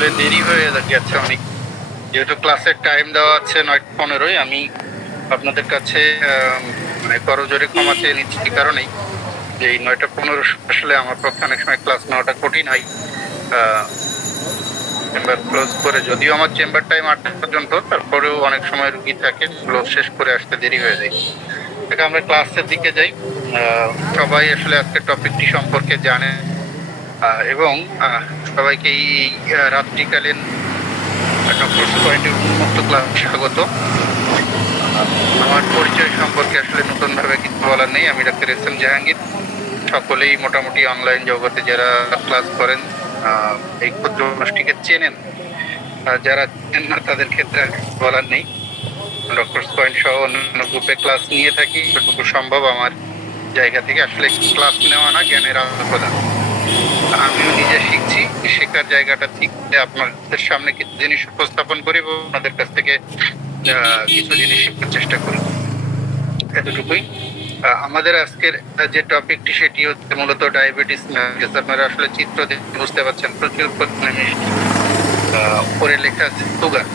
আসলে দেরি হয়ে গেছে অনেক, যেহেতু ক্লাসের টাইম দেওয়া আছে 9:15। আমি আপনাদের কাছে মানে করজোরে ক্ষমা চেয়ে নিচ্ছি এই কারণেই যে এই 9:15 আসলে আমার পক্ষে অনেক সময় ক্লাস নেওয়াটা কঠিন হয়। চেম্বার ক্লোজ করে, যদিও আমার চেম্বার টাইম 8টা পর্যন্ত, তারপরেও অনেক সময় রুগী থাকে, ক্লোজ শেষ করে আসতে দেরি হয়ে যায়। এটা আমরা ক্লাসের দিকে যাই। সবাই আসলে আজকের টপিকটি সম্পর্কে জানে এবং সবাইকে এই রাত্রিকালীন ডক্টরস পয়েন্টের উন্মুক্ত ক্লাস স্বাগত। আমার পরিচয় সম্পর্কে আসলে নতুন ভাবে কিছু বলার নেই। আমি ডাক্তার এস এম জাহাঙ্গীর। সকলেই মোটামুটি অনলাইন জগতে যারা ক্লাস করেন এই ক্ষুদ্র মানুষটিকে চেনেন, যারা চেনেন না তাদের ক্ষেত্রে বলার নেই। ডক্টরস পয়েন্ট সহ অন্যান্য গ্রুপে ক্লাস নিয়ে থাকি যতটুকু সম্ভব আমার জায়গা থেকে। আসলে ক্লাস নেওয়া না, জ্ঞানের আদান-প্রদান। আমিও নিজে শিখছি, শেখার জায়গাটা ঠিক আপনাদের সামনে কিছু জিনিস উপস্থাপন করি এবং আপনাদের কাছ থেকে কিছু জিনিস শেখার চেষ্টা করি, এতটুকুই। আমাদের আজকের যে টপিকটি সেটি হচ্ছে মূলত ডায়াবেটিস। আপনারা আসলে চিত্র দেখে বুঝতে পারছেন প্রচুর পরিমাণে উপরে লেখা আছে সুগার।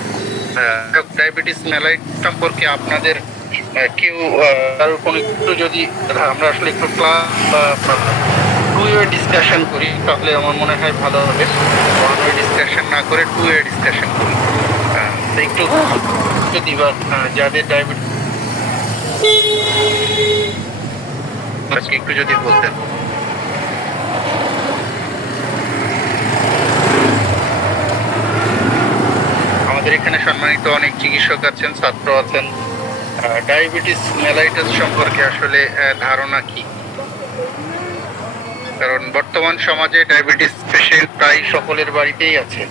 ডায়াবেটিস মেলাইট সম্পর্কে আপনাদের কেউ কারোর কোনো একটু যদি আমরা আসলে একটু ক্লাস বা টু ওয়ে ডিসকাশন করি তাহলে আমার মনে হয় ভালো হবে। ওয়ান ওয়ে ডিসকাশন না করে টু ওয়ে ডিসকাশন করি। একটু যদি বা যাদের ডায়াবেটিস একটু যদি বলতেন। আমাদের এখানে সম্মানিত অনেক চিকিৎসক আছেন, ছাত্র আছেন। ডায়াবেটিস মেলাইটাস সম্পর্কে আসলে ধারণা কি? কারণ বর্তমান সমাজে ডায়াবেটিস পেশেন্ট প্রায় সকলের বাড়িতেই আছে।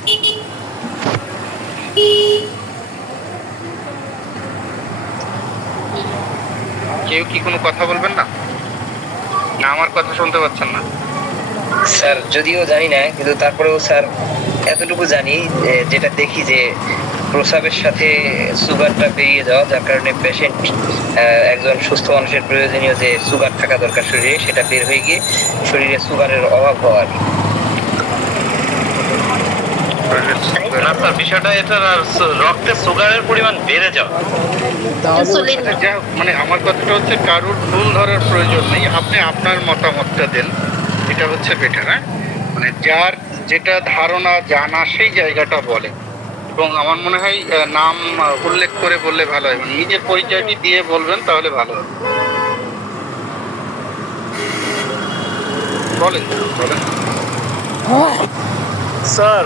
কেউ কি কোনো কথা বলবেন না? না আমার কথা শুনতে পাচ্ছেন না? স্যার যদিও জানি না, কিন্তু তারপরেও স্যার এতটুকু জানি যেটা দেখি যে প্রস্রাবের সাথে সুগারটা বেরিয়ে যাওয়া, যার কারণে পেশেন্ট একজন সুস্থ মানুষের প্রয়োজনীয় যে সুগার থাকা দরকার শরীরে সেটা বের হয়ে গিয়ে শরীরে সুগারের অভাব হওয়ার। বিষয়টা এটা রক্তে সুগারের পরিমাণ বেড়ে যাওয়া। মানে আমার কথাটা হচ্ছে কারোর ভুল ধরার প্রয়োজন নেই, আপনি আপনার মতামতটা দেন, এটা হচ্ছে বেটার। হ্যাঁ, মানে যার যেটা ধারণা জানা সেই জায়গাটা বলে। এবং আমার মনে হয় নাম উল্লেখ করে বললে ভালো হয়, নিজের পরিচয়টি দিয়ে বলবেন তাহলে ভালো হবে। বলেন বলেন। স্যার,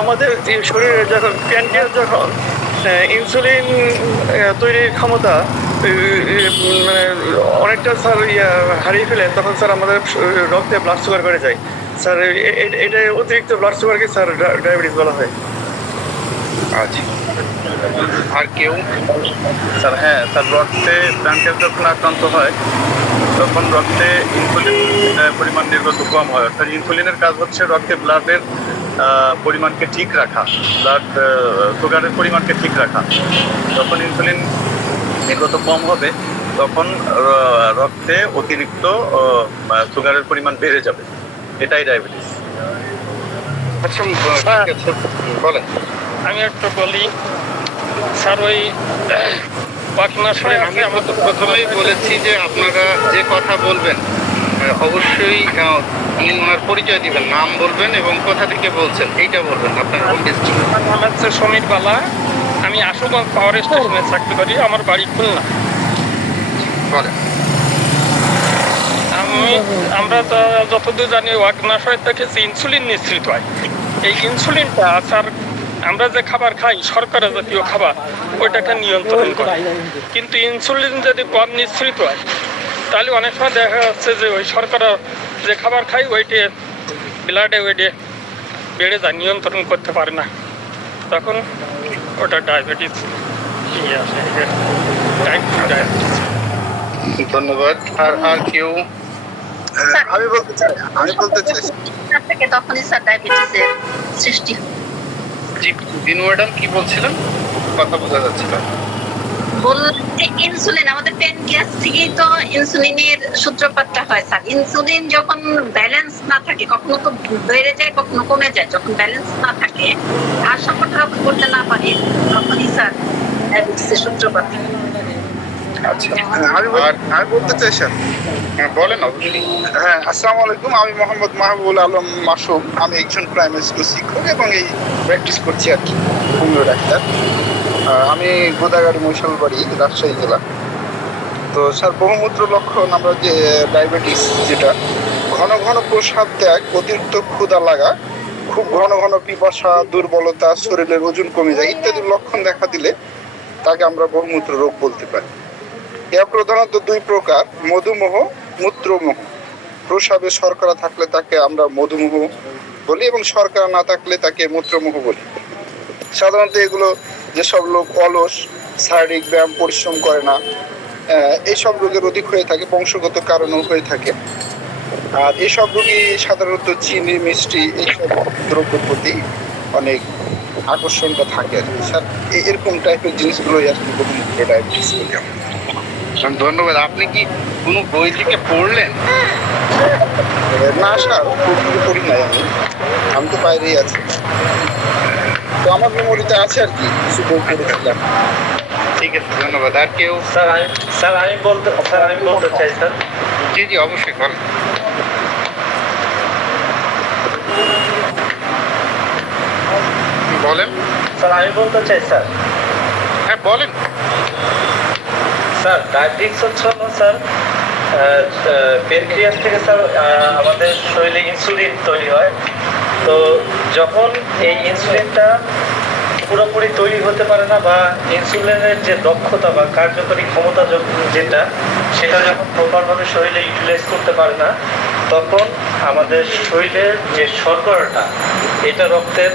আমাদের শরীরে যখন প্যানক্রিয়াস যখন ইনসুলিন তৈরির ক্ষমতা মানে অনেকটা স্যার হারিয়ে ফেলে, তখন স্যার আমাদের রক্তে ব্লাড সুগার বেড়ে যায়। স্যার এটা অতিরিক্ত ব্লাড সুগারকে স্যার ডায়াবেটিস বলা হয়। আচ্ছা, আর কেউ? স্যার হ্যাঁ স্যার, রক্তে প্যানক্রিয়াস যখন আক্রান্ত হয় তখন রক্তে ইনসুলিন পরিমাণ নির্গত কম হয়। অর্থাৎ ইনসুলিনের কাজ হচ্ছে রক্তে ব্লাডের পরিমাণকে ঠিক রাখা, ব্লাড সুগারের পরিমাণকে ঠিক রাখা। যখন ইনসুলিন নির্গত কম হবে তখন রক্তে অতিরিক্ত সুগারের পরিমাণ বেড়ে যাবে, এটাই ডায়াবেটিস। আচ্ছা ঠিক আছে, বলেন। আমি একটু বলি স্যার, ওই আমি আমরা তো প্রথমেই বলেছি যে আপনারা যে কথা বলবেন অবশ্যই ওনার পরিচয় দিবেন, নাম বলবেন এবং কোথা থেকে বলছেন এইটা বলবেন, আপনার হোম ডিস্ট্রিক্ট। আমার নাম হচ্ছে সমীর বালা, আমি আশুগঞ্জ পাওয়ার স্টেশনে চাকরি করি, আমার বাড়ি খুলনা। বলেন। আমরা তো যতদূর জানি অগ্নাশয় থেকে যে ইনসুলিন নিঃসৃত হয়, এই ইনসুলিনটা স্যার আমরা যে খাবার খাই শর্করা জাতীয় খাবার ওইটাকে নিয়ন্ত্রণ করে। কিন্তু ইনসুলিন যদি কম নিঃসৃত হয় তাহলে অনেক সময় দেখা যাচ্ছে যে ওই শর্করা যে খাবার খাই ওইটে ব্লাডে ওইটে বেড়ে যায়, নিয়ন্ত্রণ করতে পারে না, তখন ওটা ডায়াবেটিস আসে, টাইপ 2 ডায়াবেটিস। ধন্যবাদ। আর কেউ? আমি বলতে চাই তখনই স্যার ডায়াবেটিসের সৃষ্টি। জি বিনু ম্যাডাম কি বলছিলেন? কথা বোঝা যাচ্ছিল। বললাম যে ইনসুলিন আমাদের প্যানক্রিয়াস থেকেই তো ইনসুলিনের সূত্রপাতটা হয় স্যার। ইনসুলিন যখন ব্যালেন্স না থাকে, কখনো তো বেড়ে যায়, কখনো কমে যায়। যখন ব্যালেন্স না থাকে, ভারসাম্যটা রক্ষা করতে না পারে, তখনই স্যার ডায়াবেটিসের সূত্রপাত হয়। আচ্ছা, আমি বলতে চাই স্যার। হ্যাঁ, বলেন অবশ্যই। হ্যাঁ, আসসালামু আলাইকুম। আমি মোহাম্মদ মাহবুবুল আলম মাসুম। আমি একজন প্রাইমারি স্কুল শিক্ষক এবং এই প্র্যাকটিস করছি আর কি, হোমিও ডাক্তার। আমি গোদাগাড়ি মৈশালবাড়ি, রাজশাহী জেলা। তো স্যার, বহুমূত্র লক্ষণ আমরা যে ডায়াবেটিস, যেটা ঘন ঘন প্রস্রাব ত্যাগ, অতিরিক্ত ক্ষুধা লাগা, খুব ঘন ঘন পিপাসা, দুর্বলতা, শরীরের ওজন কমে যায় ইত্যাদি লক্ষণ দেখা দিলে তাকে আমরা বহুমূত্র রোগ বলতে পারি। এরা প্রধানত দুই প্রকার: মধুমেহ, মূত্রমোহ। প্রস্রাবে শর্করা থাকলে তাকে আমরা মধুমেহ বলি এবং শর্করা না থাকলে তাকে মূত্রমোহ বলি। সাধারণত এগুলো যেসব লোক অলস, শারীরিক ব্যায়াম পরিশ্রম করে না, এইসব রোগের অধিক হয়ে থাকে, বংশগত কারণেও হয়ে থাকে। আর এইসব রোগী সাধারণত চিনি, মিষ্টি এইসব দ্রব্যের প্রতি অনেক আকর্ষণটা থাকে আর কি। স্যার, এরকম টাইপের জিনিসগুলোই আর কি বহুমূত্র ডায়াবেটিস বলি আমরা। ধন্যবাদ। আপনি কি কোনো বই থেকে পড়লেন? না স্যার, পুরোপুরি পড়ি নাই আমি তো বাইরেই আছি। তো আমার মেমোরিতে আছে আর কি, কিছু বই পড়েছিলাম। ঠিক আছে, ধন্যবাদ। আর কেউ? আমি বলতে চাই স্যার। জি জি, অবশ্যই বলেন। বলেন। স্যার আমি বলতে চাই স্যার। হ্যাঁ, বলেন। স্যার, ডায়াবেটিস হচ্ছে হলো স্যার প্যানক্রিয়াস থেকে স্যার আমাদের শরীরে ইনসুলিন তৈরি হয়। তো যখন এই ইনসুলিনটা পুরোপুরি তৈরি হতে পারে না, বা ইনসুলিনের যে দক্ষতা বা কার্যকরী ক্ষমতা যেটা, সেটা যখন প্রপারভাবে শরীরে ইউটিলাইজ করতে পারে না, তখন আমাদের শরীরের যে শর্করাটা, এটা রক্তের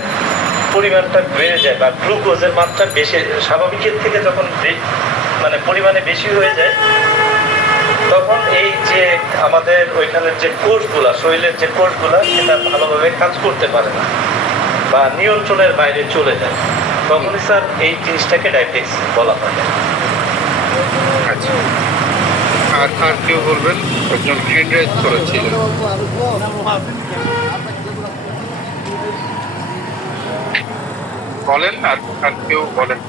পরিমাণটা বেড়ে যায়, বা গ্লুকোজের মাত্রা বেশি স্বাভাবিকের থেকে যখন মানে পরিমাণে বেশি হয়ে যায়, তখন এই যে আমাদের ওইখানের যে কোষগুলা, শরীরের যে কোষগুলা, সেটা ভালোভাবে কাজ করতে পারে না বা নিয়ন্ত্রণের বাইরে চলে যায়। তখনই স্যার এই জিনিসটাকে ডায়াবেটিস বলা হয়। আচ্ছা, আর কেউ বলবেন? একজন হ্যান্ড রাইজ করেছিলেন। বলেন। আর কেউ বলেন।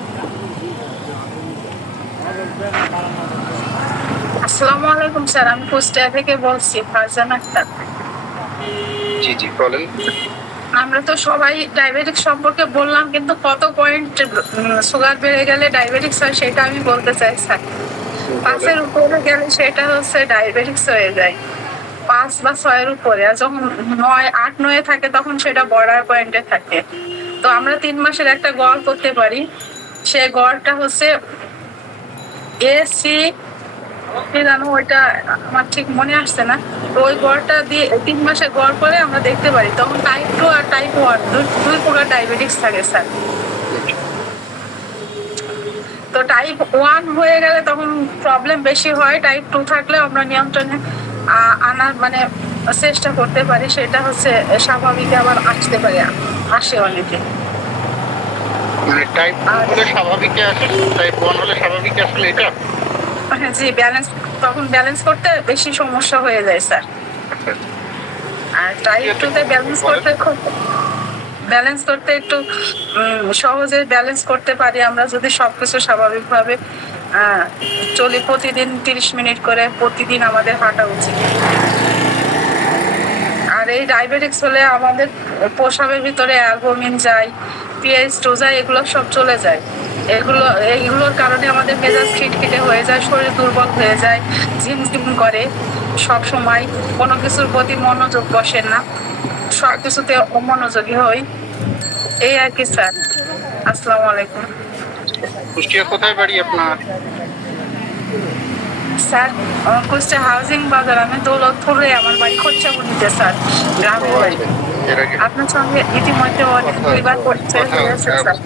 আসসালামু আলাইকুম স্যার, আমি কুষ্টিয়া থেকে বলছি, ফারজানা আক্তার। জি জি, বলেন। আমরা তো সবাই ডায়াবেটিক সম্পর্কে বললাম, কিন্তু কত পয়েন্ট সুগার বেড়ে গেলে ডায়াবেটিক্স হয় সেটা আমি বলতে চাই স্যার। 5-এর উপরে গেলে সেটা হচ্ছে ডায়াবেটিক্স হয়ে যায়, 5 বা 6-এর উপরে। আর যখন 8-9 থাকে তখন সেটা বর্ডার পয়েন্টে থাকে। তো আমরা 3 মাসের একটা গড় করতে পারি। সে গড়টা হচ্ছে এসি, জানো ওইটা আমার ঠিক মনে আসছে না। তো ওই গড়টা দিয়ে 3 মাসের গড় করে আমরা দেখতে পারি, তখন টাইপ 2 আর টাইপ 1 দুই প্রকার ডায়াবেটিক্স থাকে স্যার। তো টাইপ 1 হয়ে গেলে তখন প্রবলেম বেশি হয়। টাইপ 2 থাকলে আমরা নিয়ন্ত্রণে আনার মানে চেষ্টা করতে পারি, সেটা হচ্ছে স্বাভাবিক আবার আসে অনেকে। মানে টাইপ 2 হলে স্বাভাবিকে আসে, টাইপ 1 হলে স্বাভাবিকে আসলে এটা? হ্যাঁ জি, তখন ব্যালেন্স করতে বেশি সমস্যা হয়ে যায় স্যার। আর টাইপ 2-তে ব্যালেন্স করতে একটু সহজে ব্যালেন্স করতে পারি আমরা যদি সবকিছু স্বাভাবিকভাবে চলি। প্রতিদিন 30 মিনিট করে প্রতিদিন আমাদের হাঁটা উচিত। আর এই ডায়াবেটিক্স হলে আমাদের প্রস্রাবের ভিতরে অ্যালবুমিন যায়, পিএইচ2 যায়, এগুলো সব চলে যায়। এইগুলোর কারণে আমাদের মেজাজ খিটখিটে হয়ে যায়, শরীর দুর্বল হয়ে যায়, ঝিমঝিম করে, সব সময় কোনো কিছুর প্রতি মনোযোগ বসে না, সব কিছুতে অমনোযোগী হই, এই আর কি স্যার। আসসালামু আলাইকুম। কুষ্টিয়া কোথায় বাড়ি আপনার? স্যার কুষ্টিয়া হাউজিং বাজার, আমি দৌলতপুরে, আমার বাড়ি খোঁচাগুনিতে স্যার, গ্রামের বাড়ি। আপনার সঙ্গে ইতিমধ্যে দুইবার পরিচয় হয়েছে স্যার।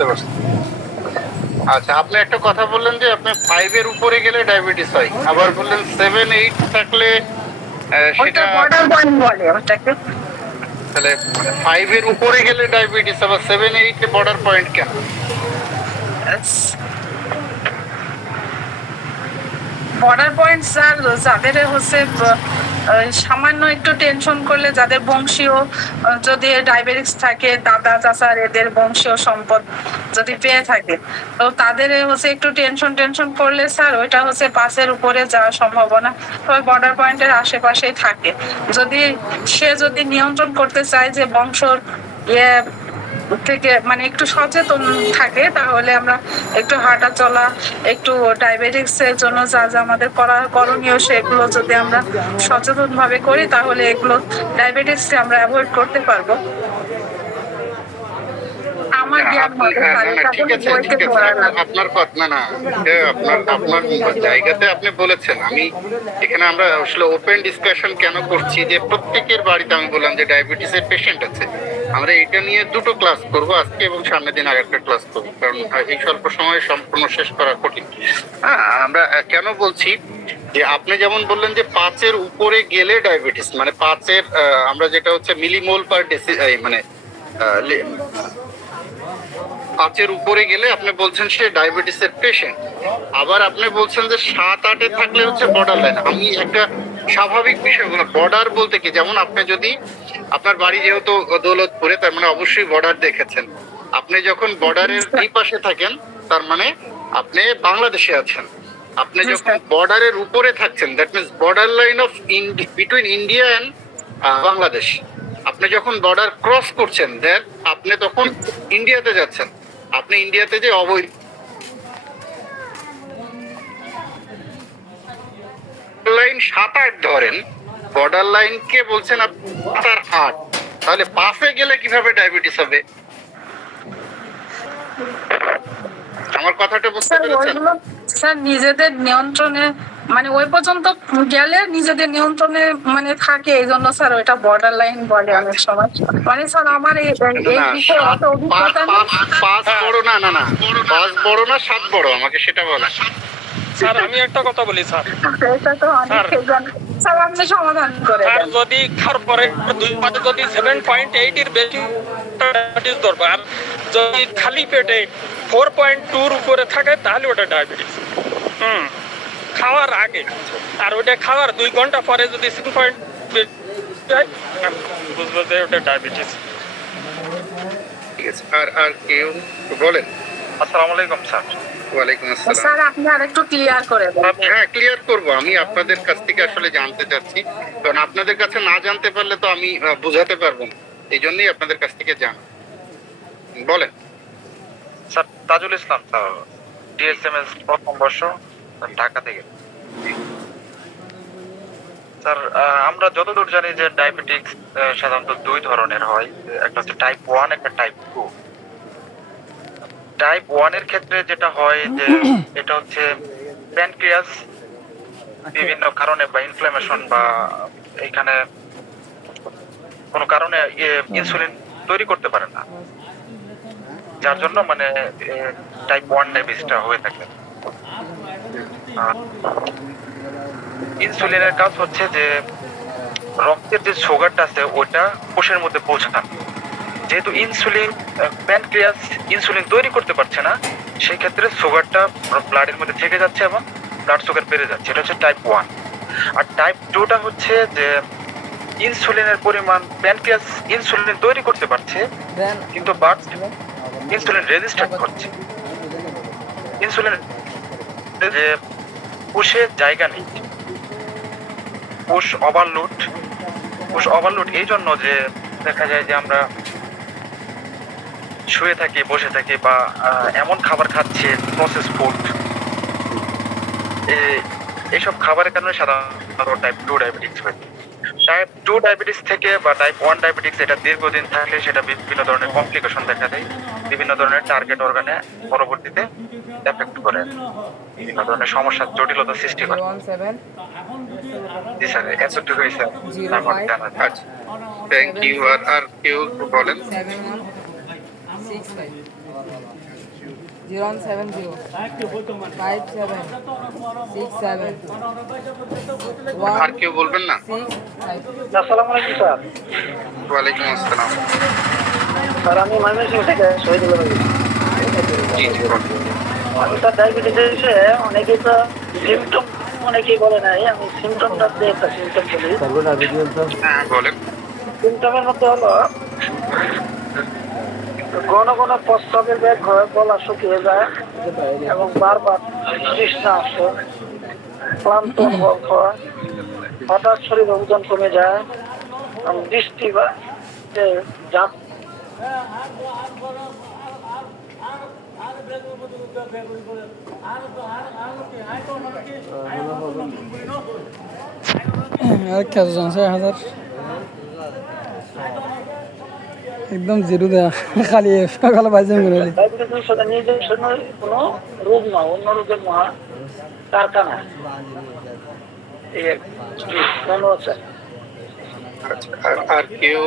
আচ্ছা, আপনি একটা কথা বললেন যে আপনি 5-এর উপরে গেলে ডায়াবেটিস হয়, আবার বললেন 7-8 থাকলে সেটা বর্ডার পয়েন্ট বলে ওটাকে। তাহলে 5-এর উপরে গেলে ডায়াবেটিস, আবার 7-8 বর্ডার পয়েন্ট কেন? বর্ডার পয়েন্ট স্যার যাদের হচ্ছে সামান্য একটু টেনশন করলে, যাদের বংশীয় যদি ডায়াবেটিস থাকে, দাদা চাচার এদের বংশীয় সম্পদ যদি পেয়ে থাকে, তো তাদের হচ্ছে একটু টেনশন করলে স্যার ওইটা হচ্ছে বাসের উপরে যাওয়ার সম্ভাবনা তবে বর্ডার পয়েন্টের আশেপাশেই থাকে। যদি নিয়ন্ত্রণ করতে চায় যে বংশর থেকে মানে একটু সচেতন থাকে, তাহলে আমরা একটু হাঁটা চলা, একটু ডায়াবেটিক্স এর জন্য যা যা আমাদের করণীয় সেগুলো যদি আমরা সচেতন ভাবে করি, তাহলে এগুলো ডায়াবেটিক্স আমরা অ্যাভয়েড করতে পারবো। আমার জ্ঞান মতে ঠিক আছে, ঠিক আছে, আপনার কথা না, আপনার জায়গাতে আপনি বলেছেন। এখানে আমরা আসলে ওপেন ডিসকাশন কেন করছি, যে প্রত্যেকের বাড়িতে আমি বললাম যে ডায়াবেটিসের পেশেন্ট আছে। আমরা এটা নিয়ে দুটো ক্লাস করব আজকে এবং সামনের দিন আরেকটা ক্লাস করবো, কারণ এই স্বল্প সময়ে সম্পূর্ণ শেষ করা কঠিন। হ্যাঁ, আমরা কেন বলছি যে আপনি যেমন বললেন যে 5-এর উপরে গেলে ডায়াবেটিস, মানে 5-এর আমরা যেটা হচ্ছে মিলিমোল পার মানে 5-এর উপরে গেলে আপনি বলছেন সে ডায়াবেটিসের পেশেন্ট। আবার আপনি বলছেন যে 7-8-এ থাকলে হচ্ছে বর্ডার লাইন। আমি একটা স্বাভাবিক বিষয় বললাম, বর্ডার বলতে কি, যেমন আপনি যদি আপনার বাড়ি যেহেতু দৌলতপুরে, তার মানে অবশ্যই বর্ডার দেখেছেন। আপনি যখন বর্ডারের দুই পাশে থাকেন, তার মানে আপনি বাংলাদেশে আছেন। আপনি যখন বর্ডারের উপরে থাকছেন, that means border line of between India and Bangladesh. আপনি যখন বর্ডার ক্রস করছেন, দেন আপনি তখন ইন্ডিয়াতে যাচ্ছেন। আপনি ইন্ডিয়াতে যে অবৈধ লাইন 7-8 ধরেন, বর্ডার লাইন কে বলছেন আপনি 7-8, তাহলে 5-এ গেলে কিভাবে ডায়াবেটিস হবে? আমার কথাটা বুঝতে পেরেছেন? স্যার নিজেদের নিয়ন্ত্রণে মানে ওই পর্যন্ত গেলে নিজেদের নিয়ন্ত্রণে মানে থাকে, এই জন্য স্যার ওইটা বর্ডার লাইন বলে অনেক সময়। মানে স্যার আমার এই বিষয়ে অত অভিজ্ঞতা নেই। 5 বড় না, 5 বড় না 7 বড়, আমাকে সেটা বলা। স্যার আমি একটা কথা বলি স্যার, এটা তো অনেক স্যার আপনি সমাধান করে আর দেন। যদি খার পরে 2 মাসে যদি 7.8 এর বেশি ডায়াবেটিস ধরবে, আর যদি খালি পেটে 4.2 এর উপরে থাকে, তাহলে ওটা ডায়াবেটিস। খাওয়ার আগে, আর ওটা খাওয়ার 2 ঘন্টা পরে যদি 6 বুঝবো যে ওটা ডায়াবেটিস। ঠিক আছে, আর কেউ বলেন? আসসালামু আলাইকুম স্যার। ওয়ালাইকুম আসসালাম। স্যার আপনি আরেকটু ক্লিয়ার করে দেন। হ্যাঁ, ক্লিয়ার করব। আমি আপনাদের কাছ থেকে আসলে জানতে চাচ্ছি, কারণ আপনাদের কাছে না জানতে পারলে তো আমি বোঝাতে পারবো না। এই জন্যই আপনাদের কাছ থেকে জান। বলেন sir. Tajul Islam sir, DSMS প্রথম বর্ষ, ঢাকা থেকে। স্যার আমরা যতদূর জানি যে ডায়াবেটিক্স সাধারণত 2 ধরনের হয়, একটা হচ্ছে টাইপ 1, একটা টাইপ 2। টাইপ 1 এর ক্ষেত্রে যেটা হয় যে এটা হচ্ছে প্যানক্রিয়াস বিভিন্ন কারণে বা ইনফ্লামেশন বা এখানে কোনো কারণে ইনসুলিন তৈরি করতে পারে না, যার জন্য মানে টাইপ 1 ডায়াবেটিসটা হয়ে থাকে। ইনসুলিনের কাজ হচ্ছে যে রক্তের যে সুগারটা আছে ওটা কোষের মধ্যে পৌঁছানো। যেহেতু ইনসুলিন প্যানক্রিয়াস ইনসুলিন তৈরি করতে পারছে না, সেই ক্ষেত্রে সুগারটা ব্লাডের মধ্যে থেকে যাচ্ছে এবং ব্লাড সুগার বেড়ে যাচ্ছে। এটা হচ্ছে টাইপ 1। আর টাইপ 2টা হচ্ছে যে ইনসুলিনের পরিমাণ, প্যানক্রিয়াস ইনসুলিন তৈরি করতে পারছে কিন্তু বাট ইনসুলিন রেজিস্ট্যান্ট করছে। ইনসুলিন যে কোষের জায়গা নেই, কোষ ওভারলোড এই জন্য যে দেখা যায় যে আমরা শুয়ে থাকি, বসে থাকি বা এমন খাবার খাচ্ছি প্রসেস ফুড, এইসব খাবারের কারণে সাধারণত টাইপ 2 ডায়াবেটিস হয়। টাইপ 2 ডায়াবেটিস থেকে বা টাইপ 1 ডায়াবেটিস এটা দীর্ঘদিন থাকলে সেটা বিভিন্ন ধরনের কমপ্লিকেশন দেখা দেয়, বিভিন্ন ধরনের টার্গেট অর্গানে পরবর্তীতে এফেক্ট করে, বিভিন্ন ধরনের সমস্যার জটিলতা সৃষ্টি করে। জি স্যার, এতটুকুই স্যার আমার জানা। আচ্ছা, থ্যাংক ইউ। আর কেউ বলেন? 0170 57 67 আর কেউ বলবেন না? 65। আসসালামু আলাইকুম স্যার। ওয়ালাইকুম আসসালাম। স্যার আমি ময়মনসিংহ থেকে শহীদুল আলম। জি জি, বলুন। স্যার ডায়াবেটিসের বিষয়ে অনেকে তো সিমটম অনেকেই বলে নাই, আমি সিমটমটা দিয়ে একটা সিমটম বলি। হ্যাঁ বলেন। সিমটমের মধ্যে হলো ঘন ঘন প্রস্রাবের ব্যাগ হয়, গলা শুকিয়ে যায় এবং বারবার তৃষ্ণা আসে, ক্লান্ত অনুভব হয়, হঠাৎ শরীরে ওজন কমে যায়, এবং দৃষ্টি বা যে জাপ আর কত জন 6000 একদম জিরো দেয়া খালি সকালে বাজে মনে হলি ডায়াবেটিস সাথে নিজের কোনো রোগ না, অন্য রোগের মহা কারখানা। ধন্যবাদ স্যার। আর কেউ?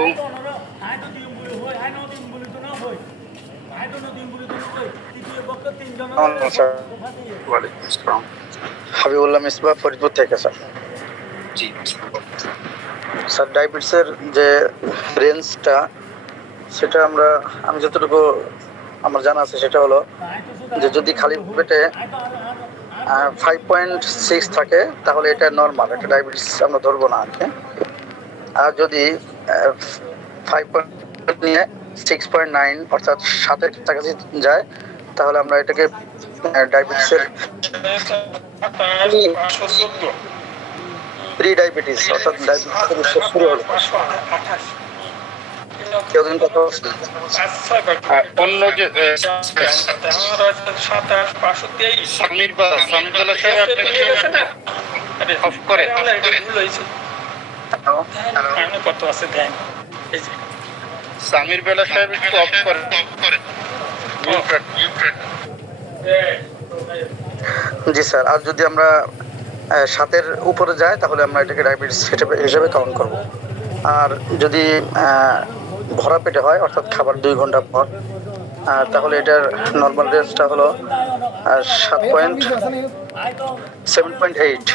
হাবিবুল্লাহ মিসবাহ, ফরিদপুর থেকে স্যার। জি স্যার, ডায়াবেটিসের যে রেঞ্জটা সেটা আমি যতটুকু আমার জানা আছে সেটা হলো যে যদি খালি পেটে 5.6 থাকে তাহলে এটা নর্মাল, এটা ডায়াবেটিস আমরা ধরবো না আর কি। আর যদি 5 নিয়ে 6.9 অর্থাৎ 7-এর কাছাকাছি যায় তাহলে আমরা এটাকে ডায়াবেটিসের প্রি ডায়াবেটিস অর্থাৎ ডায়াবেটিস শুরু হলো। কেউদিন কথা বলছি অন্য যে সামির অফ করে কত আছে দেন সামির বেলা সাহেব একটু অফ করে। জি স্যার, আর যদি আমরা 7-এর উপরে যায় তাহলে আমরা এটাকে ডায়াবেটিস হিসেবে কাউন্ট করব। আর যদি ভরা পেটে হয় অর্থাৎ খাবার 2 ঘন্টা পর তাহলে এটার নর্মাল রেঞ্জটা হলো 7.8।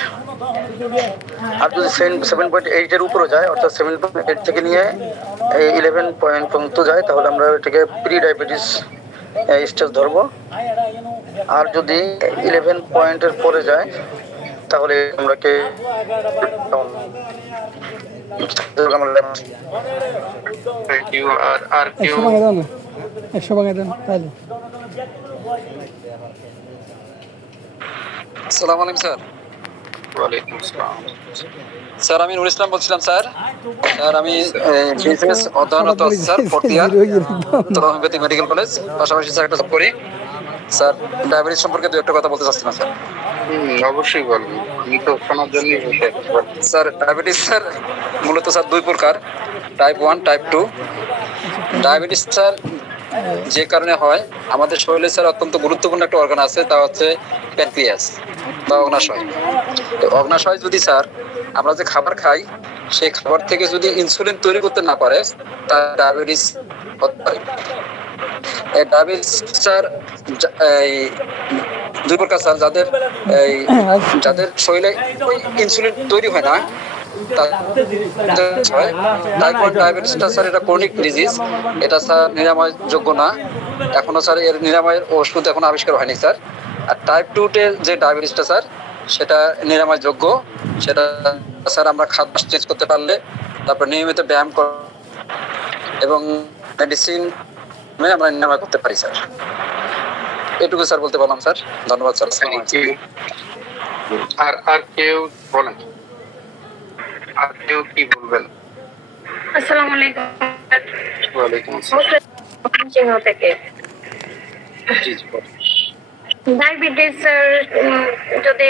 আর যদি 7.8-এর উপরে যায় অর্থাৎ 7.8 থেকে নিয়ে 11 পয়েন্ট পর্যন্ত যায় তাহলে আমরা এটাকে প্রি ডায়াবেটিস স্টেজ ধরবো। আর যদি 11 পয়েন্টের পরে যায় তাহলে আমরা আর কেউ? 100 ভাঙা দেন তাহলে। আসসালামু আলাইকুম স্যার। ওয়ালাইকুম আসসালাম। স্যার আমি নুর ইসলাম বলছিলাম স্যার। স্যার আমি বিএসএমএস অধ্যয়নরত আছি স্যার, 4th ইয়ার হোমিওপ্যাথি মেডিকেল কলেজ, পাশাপাশি স্যার একটা জব করি। স্যার ডায়াবেটিস সম্পর্কে দু একটা কথা বলতে চাচ্ছিলাম স্যার। অবশ্যই বলবো, আমি তো শোনার জন্যই বসে আছি। স্যার ডায়াবেটিস স্যার মূলত স্যার 2 প্রকার, টাইপ 1 টাইপ 2। ডায়াবেটিস স্যার যে কারণে হয় আমাদের শরীরে স্যার অত্যন্ত গুরুত্বপূর্ণ একটা অর্গান আছে, তা হচ্ছে প্যানক্রিয়াস বা অগ্নাশয়। তো অগ্নাশয় যদি স্যার আমরা যে খাবার খাই সেই খাবার থেকে যদি ইনসুলিন তৈরি করতে না পারে তার ডায়াবেটিস হতে পারে। এই ডায়াবেটিস স্যার এই 2 প্রকার স্যার, যাদের শরীরে ইনসুলিন তৈরি হয় না টাইপ 1 ডায়াবেটিসটা স্যার এটা ক্রনিক ডিজিজ, এটা স্যার নিরাময় যোগ্য না, এখনো স্যার এর নিরাময়ের ওষুধ এখন আবিষ্কার হয়নি স্যার। আর টাইপ 2 যে ডায়াবেটিসটা স্যার সেটা নিরাময় যোগ্য, সেটা স্যার আমরা খাদ্য চেঞ্জ করতে পারলে, তারপর নিয়মিত ব্যায়াম এবং মেডিসিন আমরা নিরাময় করতে পারি স্যার। এটুকু স্যার বলতে পারলাম স্যার, ধন্যবাদ স্যার। আর কেউ বলেন, আর কেউ কি বলবেন? আসসালামু আলাইকুম। ওয়ালাইকুম আসসালাম। থেকে জি জি ডায়াবেটিস যদি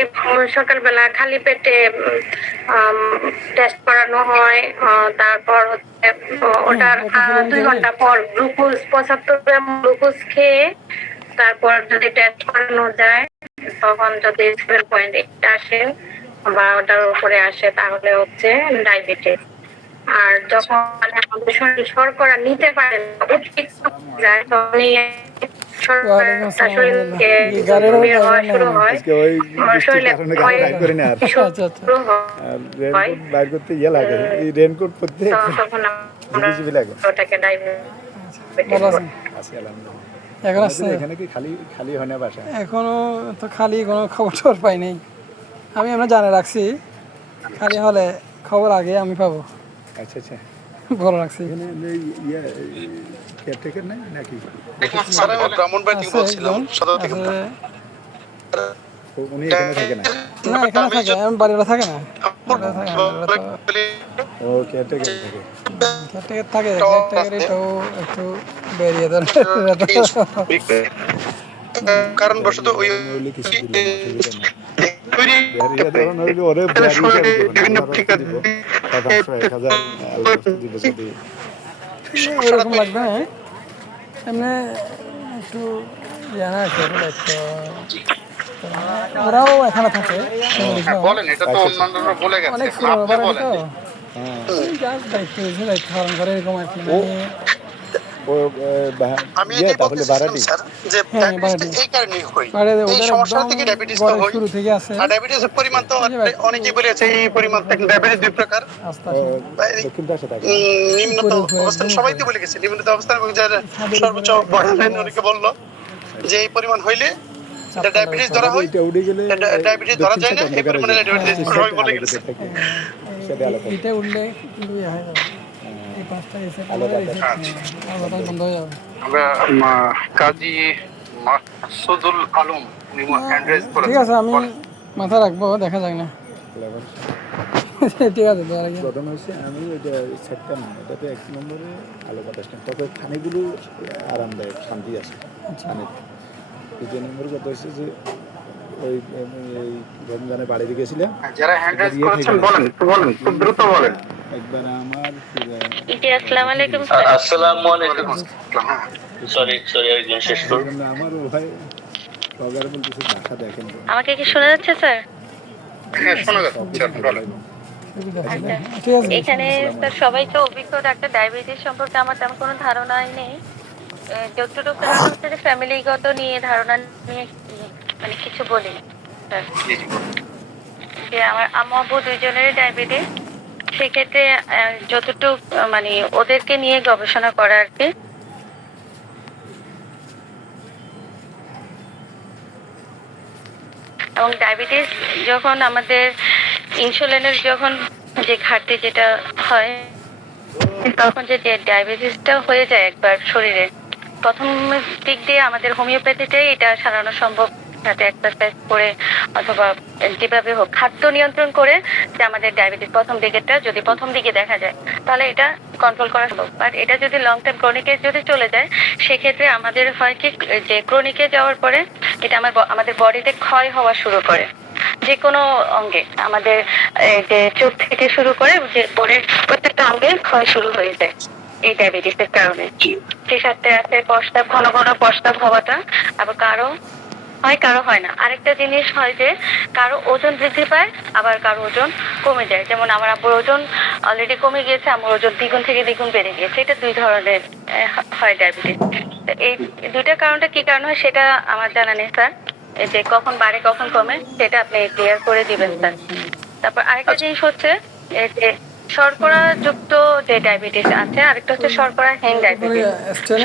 সকালবেলা খালি পেটে টেস্ট করানো হয়, তারপর হচ্ছে ওটার 2 ঘন্টা পর গ্লুকোজ 75 গ্রাম গ্লুকোজ খেয়ে তারপর যদি টেস্ট করানো যায় তখন যদি 7.8 আসে বা ওটার উপরে আসে তাহলে হচ্ছে ডায়াবেটিস। আর যখন আমাদের শরীর শর্করা নিতে পারে অতিরিক্ত যায় তখন রেনকোট পরতে এখন আসছে, এখানে কি খালি হয় না বাসা? এখনো তো খালি কোনো খবর টবর পাই নাই। আমি এমনি জানে রাখছি, খালি হলে খবর আগে আমি পাবো। আচ্ছা আচ্ছা, ভালো রাখছি। এখানে কেয়ারটেকার নাই নাকি? ব্রাহ্মণবাড়ি থেকে বলছিলাম। উনি এখানে থাকে না? না, এখানে থাকে, আমি বাড়িওয়ালা থাকে না। ও কেয়ারটেকার থাকে। কেয়ারটেকার এটাও একটু বেরিয়ে দেন। কারণ বশত ওই বিভিন্ন ওরকম লাগবে না, এমনি একটু জানা আছে দায়িত্ব। ওরাও এখানে থাকে, বলেন, এটা তো অন্যান্যরা বলে গেছে, অনেক আপনি বলেন। দায়িত্ব দিয়েছে, দায়িত্ব পালন করে এরকম আর কি। আমি এটাই বলতেছিলাম স্যার যে ডায়াবেটিসটা এই কারণেই হয়, এই সমস্যা থেকে ডায়াবেটিসটা হয়। শুরু থেকে আছে। আর ডায়াবেটিসের পরিমাণ তো অনেকেই বলেছে এই পরিমাণ থেকে ডায়াবেটিস দুই প্রকার, নিম্নতম অবস্থান সবাই তো বলে গেছে, নিম্নতম অবস্থান এবং যার সর্বোচ্চ বর্ডারলাইন অনেকে বললো যে এই পরিমাণ হইলে ডায়াবেটিস ধরা হয়, ডায়াবেটিস ধরা যায় না, এই পরিমাণে ডায়াবেটিস সবাই বলে গেছে। এটা উঠলে কিন্তু হয় না, এই পাঁচটা এসে বন্ধ হয়ে যাবে। আমরা কাজী মাকসুদুল আলম হ্যান্ড রেজ করেছেন। ঠিক আছে, আমি মাথা রাখবো, দেখা যাক না। ঠিক আছে, প্রথম হচ্ছে আমি এটা সেটটা না, এটাতে 1 নম্বরে আলো বাতাস নেই, তবে খানিগুলো আরামদায়ক, শান্তি আছে খানে। 2 নম্বর কথা হচ্ছে যে ওই রমজানে বাড়িতে গেছিলাম, যারা হ্যান্ড রেজ করেছেন বলেন, বলেন খুব দ্রুত বলেন। একবার আমার আসসালামু আলাইকুম। সরি একজন শেষ করুন। আমার ভাই ব্লগার বলতেছে ভাষা দেখেন। আমাকে কি শোনা যাচ্ছে স্যার? হ্যাঁ, শোনা যাচ্ছে, বলেন। এখানে স্যার সবাই তো অভিজ্ঞ ডাক্তার, ডায়াবেটিস সম্পর্কে আমার তেমন কোনো ধারণাই নেই। যতটুকু ধারণা হচ্ছে যে ফ্যামিলিগত নিয়ে ধারণা নিয়ে মানে কিছু বলি স্যার, যে আমার আম্মু আব্বু দুইজনেরই ডায়াবেটিস, সেক্ষেত্রে যতটুকু মানে ওদেরকে নিয়ে গবেষণা করা আর কি। এবং ডায়াবেটিস যখন আমাদের ইনসুলিনের যখন যে ঘাটতি যেটা হয়, তখন যে ডায়াবেটিসটা হয়ে যায় একবার শরীরে, প্রথম দিক দিয়ে আমাদের হোমিওপ্যাথিতেই এটা সারানো সম্ভব, সাথে এক্সারসাইজ করে অথবা যেভাবে হোক খাদ্য নিয়ন্ত্রণ করে, যে আমাদের ডায়াবেটিস প্রথম দিকে দেখা যায় তাহলে এটা কন্ট্রোল করা সম্ভব। বাট এটা যদি লং টার্ম ক্রনিকে যদি চলে যায়, সেক্ষেত্রে আমাদের হয় কি যে ক্রনিকে যাওয়ার পরে এটা আমাদের বডিতে ক্ষয় হওয়া শুরু করে, যে কোনো অঙ্গে, আমাদের যে চোখ থেকে শুরু করে যে বডির প্রত্যেকটা অঙ্গে ক্ষয় শুরু হয়ে যায় এই ডায়াবেটিসের কারণে। সেই সাথে আছে প্রস্রাব, ঘন ঘন প্রস্রাব হওয়াটা, আবার কারো হয় না। আরেকটা জিনিস হয় যে কারো ওজন বৃদ্ধি পায়, আবার কারো ওজন কমে যায়। যেমন আমার আব্বুর ওজন অলরেডি কমে গিয়েছে, আমার ওজন দ্বিগুণ থেকে দ্বিগুণ বেড়ে গিয়েছে। এটা 2 ধরনের হয় ডায়াবেটিস। এই 2টা কারণটা কি কারণ হয় সেটা আমার জানা নেই স্যার, এই যে কখন বাড়ে কখন কমে সেটা আপনি ক্লিয়ার করে দিবেন স্যার। তারপর আরেকটা জিনিস হচ্ছে এই যে শর্করাযুক্ত যে ডায়াবেটিস আছে, আরেকটা হচ্ছে শর্করাহীন ডায়াবেটিস।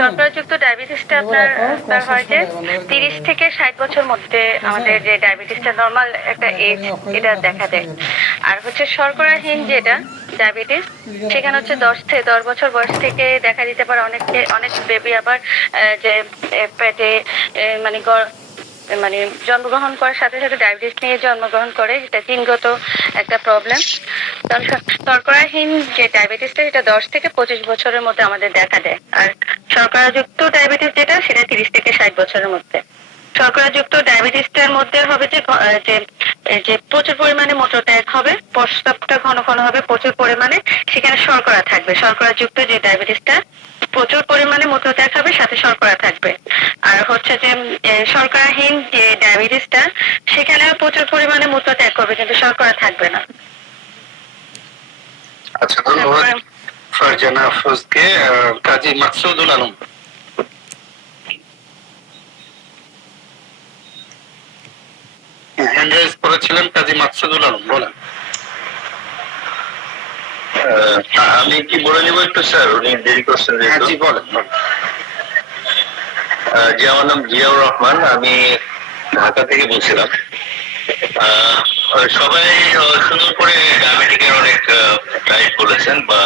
শর্করাযুক্ত ডায়াবেটিসটা আপনার হয় যে 30 থেকে 60 বছর মধ্যে আমাদের যে ডায়াবেটিসটা নর্মাল একটা এজ এটা দেখা যায়। আর হচ্ছে শর্করাহীন যেটা ডায়াবেটিস, সেখানে হচ্ছে 10 বছর বয়স থেকে দেখা দিতে পারে। অনেক বেবি আবার যে পেটে মানে জন্মগ্রহণ করার সাথে সাথে ডায়াবেটিস নিয়ে জন্মগ্রহণ করে, যেটা জিনগত একটা প্রবলেম। কারণ শর্করাহীন যে ডায়াবেটিসটা সেটা 10 থেকে 25 বছরের মধ্যে আমাদের দেখা দেয়, আর শর্করাযুক্ত ডায়াবেটিস যেটা সেটা 30 থেকে 60 বছরের মধ্যে। শর্করাযুক্ত ডায়াবেটিসটার মধ্যে হবে যে প্রচুর পরিমাণে মূত্রত্যাগ হবে, প্রস্রাবটা ঘন ঘন হবে প্রচুর পরিমাণে, সেখানে শর্করা থাকবে। শর্করাযুক্ত যে ডায়াবেটিসটা প্রচুর পরিমাণে মূত্রত্যাগ হবে, সাথে শর্করা থাকবে। আর হচ্ছে যে শর্করাহীন যে ডায়াবেটিসটা, সেখানে প্রচুর পরিমাণে মূত্রত্যাগ করবে কিন্তু শর্করা থাকবে না। আচ্ছা, ধন্যবাদ ফারজানা আফরোজকে। কাজী মাকসুদুল আলম, হ্যান্ড রেজ করেছিলেন কাজী মাকসুদুল আলম, বলেন। আমি কি বলে নিব একটু স্যার, উনি দেরি করছেন। জি বলেন। জি, আমার নাম জিয়াউর রহমান, আমি ঢাকা থেকে বলছিলাম। সবাই সুন্দর করে ডায়াবেটিকের অনেক টাইপ বলেছেন বা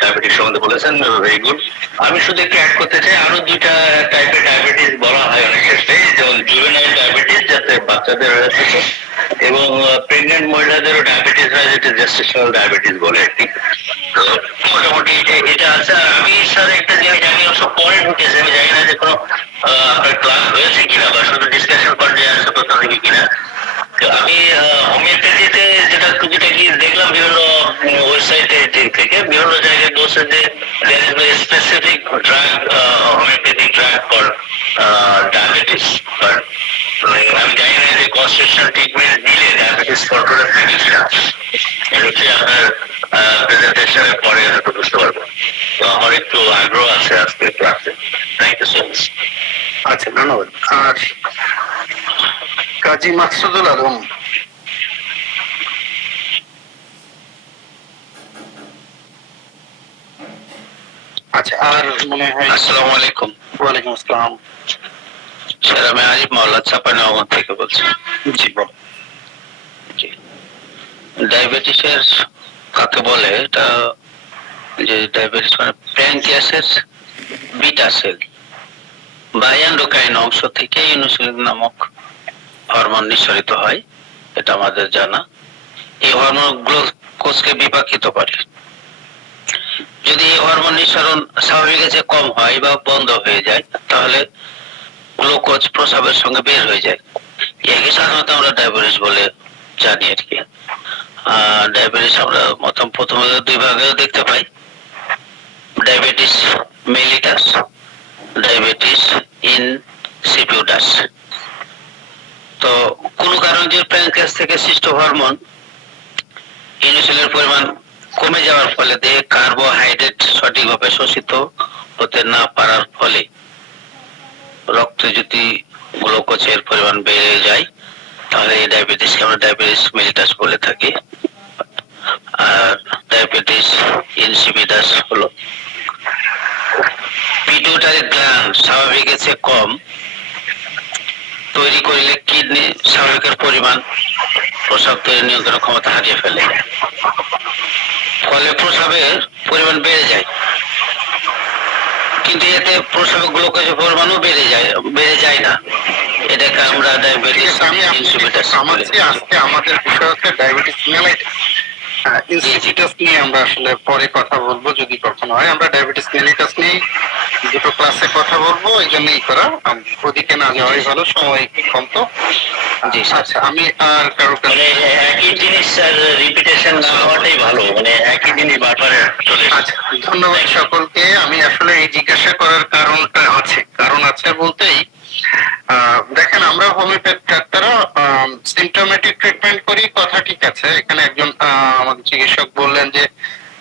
ডায়াবেটিক সম্বন্ধে বলেছেন, ভেরি গুড। আমি শুধু একটু অ্যাড করতে চাই, আরো দুইটা টাইপের ডায়াবেটিস বলা হয় অনেক ক্ষেত্রে, যেমন জুভেনাইল ডায়াবেটিস যাতে বাচ্চাদের হয়ে থাকে, এবং প্রেগনেন্ট মহিলাদেরও ডায়াবেটিস হয় যেটা জেস্টেশনাল ডায়াবেটিস বলে আর কি। তো মোটামুটি এটা আছে। আর আমি স্যার একটা জিনিস জানি, অবশ্য পরে ঢুকেছে, আমি জানি না যে কোনো আপনার ক্লাস হয়েছে কিনা বা শুধু ডিসকাশন পর্যায়ে আছে কোথা থেকে কিনা। আমি হোমিওপ্যাথিতে যেটা টুকিটাকি দেখলাম বিভিন্ন ওয়েবসাইটে থেকে বিভিন্ন জায়গায় বলছে যে specific drug, homeopathic drug for diabetes, but আমি জানি না যে কনস্টিটিউশনাল ট্রিটমেন্ট দিলে ডায়াবেটিস কন্ট্রোলে থাকে কিনা। এটা হচ্ছে আপনার প্রেজেন্টেশনের পরে হয়তো বুঝতে পারবো। তো আমার একটু আগ্রহ আছে আজকে ক্লাসে। Thank you so much. আচ্ছা, ধন্যবাদ। আর কাজী মাকসুদুল আলম। আচ্ছা, আর মনে হয় আসসালামু আলাইকুম। ওয়ালাইকুম আসসালাম। স্যার আমি আজিব মোল্লা চাঁপাইনবাবগঞ্জ থেকে বলছি। জি বল। ডায়াবেটিসের কাকে বলে, এটা যে ডায়াবেটিস মানে প্যানক্রিয়াসের বিটা সেল বা এন্ডোক্রাইন অংশ থেকে ইনসুলিন নামক হরমোন নিঃসরিত হয়, এটা আমাদের জানা। এই হরমোন গ্লুকোজকে বিপাকিত করে। যদি এই হরমোন নিঃসরণ স্বাভাবিকের চেয়ে কম হয় বা বন্ধ হয়ে যায়, তাহলে গ্লুকোজ প্রস্রাবের সঙ্গে বের হয়ে যায়। একে সাধারণত আমরা ডায়াবেটিস বলে জানি আর কি। ডায়াবেটিস আমরা প্রথমে দুই ভাগে দেখতে পাই, ডায়াবেটিস মেলিটাস, ডায়াবেটিস ইনসিপিউটাস। তো কোন কারণে যে প্যানক্রিয়াস থেকে সৃষ্ট হরমোন ইনসুলিনের পরিমাণ কমে যাওয়ার ফলে দেহে কার্বোহাইড্রেট সঠিকভাবে শোষিত হতে না পারার ফলে রক্তে যদি গ্লুকোজের পরিমাণ বেড়ে যায়, তাহলে এই ডায়াবেটিসকে আমরা ডায়াবেটিস মেলিটাস বলে থাকি। আর ডায়াবেটিস ইনসিপিউটাস হলো পিটুইটারি গ্ল্যান্ড স্বাভাবিকের চেয়ে কম তৈরি করলে কিডনি স্বাভাবিকের পরিমাণ প্রস্রাব তৈরি নিয়ন্ত্রণের ক্ষমতা হারিয়ে ফেলে, ফলে প্রস্রাবের পরিমাণ বেড়ে যায়। কিন্তু এতে প্রস্রাবে গ্লুকোজের পরিমাণও বেড়ে যায় না। এটাকে আমরা ডায়াবেটিস ইনসিপিউটাস বলি। আজকে আমাদের বিষয় হচ্ছে ডায়াবেটিস মেলাইটাস। ইনসিপিউটাস নিয়ে আমরা আসলে পরে কথা বলবো যদি কখনো হয়। আমরা ডায়াবেটিস মেলিটাস নিয়ে দুটো ক্লাসে কথা বলবো, এই জন্যই করা। ওদিকে না যাওয়াই ভালো, সময় কম তো। জি আচ্ছা, আমি আর কারো মানে একই জিনিস স্যার রিপিটেশন না হওয়াটাই ভালো, মানে একই জিনিস বারবার চলে। আচ্ছা, ধন্যবাদ সকলকে। আমি আসলে এই জিজ্ঞাসা করার কারণ আছে বলতেই, দেখেন আমরা হোমিওপ্যাথ ডাক্তাররা সিমটোমেটিক ট্রিটমেন্ট করি, কথা ঠিক আছে। এখানে একজন আমাদের চিকিৎসক বললেন যে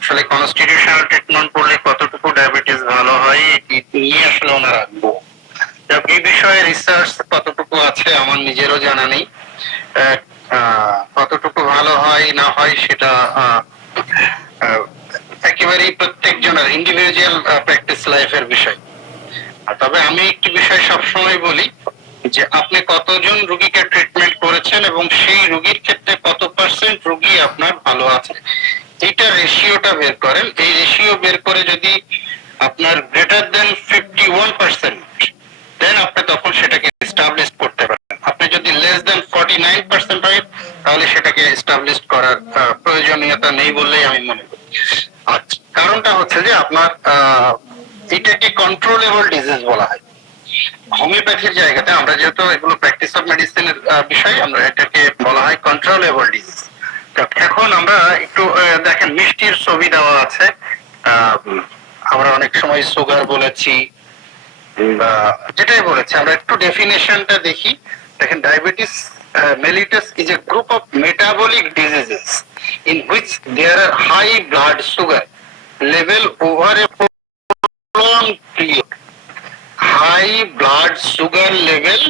আসলে কনস্টিটিউশনাল ট্রিটমেন্ট করলে কতটুকু ডায়াবেটিস ভালো হয়, এটি নিয়ে আসলে ওনারা রাখবো। এই বিষয়ে রিসার্চ কতটুকু আছে আমার নিজেরও জানা নেই। কতটুকু ভালো হয় না হয় সেটা একেবারেই প্রত্যেকজনের ইন্ডিভিজুয়াল প্র্যাকটিস লাইফের বিষয়। তবে আমি একটি বিষয় সবসময় বলি যে আপনি কতজন রোগীকে ট্রিটমেন্ট করেছেন এবং সেই রোগীর ক্ষেত্রে কত পার্সেন্ট রোগী আপনার ভালো আছে, এইটা রেশিওটা বের করেন। এই রেশিও বের করে যদি আপনার গ্রেটার দেন 51%, দেন আপনি তখন সেটাকে এস্টাবলিশ করতে পারেন। আপনি যদি লেস দেন 49% হয়, তাহলে সেটাকে এস্টাবলিশ করার প্রয়োজনীয়তা নেই বললেই আমি মনে করি। আচ্ছা, কারণটা হচ্ছে যে আপনার এটাকে কন্ট্রোলেবল ডিজিজ বলা হয়। হোমিওপ্যাথির জায়গাতে আমরা যেহেতু এগুলো প্র্যাকটিস অফ মেডিসিনের বিষয়, আমরা এটাকে বলা হয় কন্ট্রোলেবল ডিজিজ। এখন আমরা একটু দেখেন, মিষ্টির ছবি দেওয়া আছে। আমরা অনেক সময় সুগার বলেছি বা যেটাই বলেছি, আমরা একটু ডেফিনেশনটা দেখি। দেখেন, diabetes mellitus is a group of metabolic diseases in which there are high blood sugar level over a prolonged period. High blood sugar level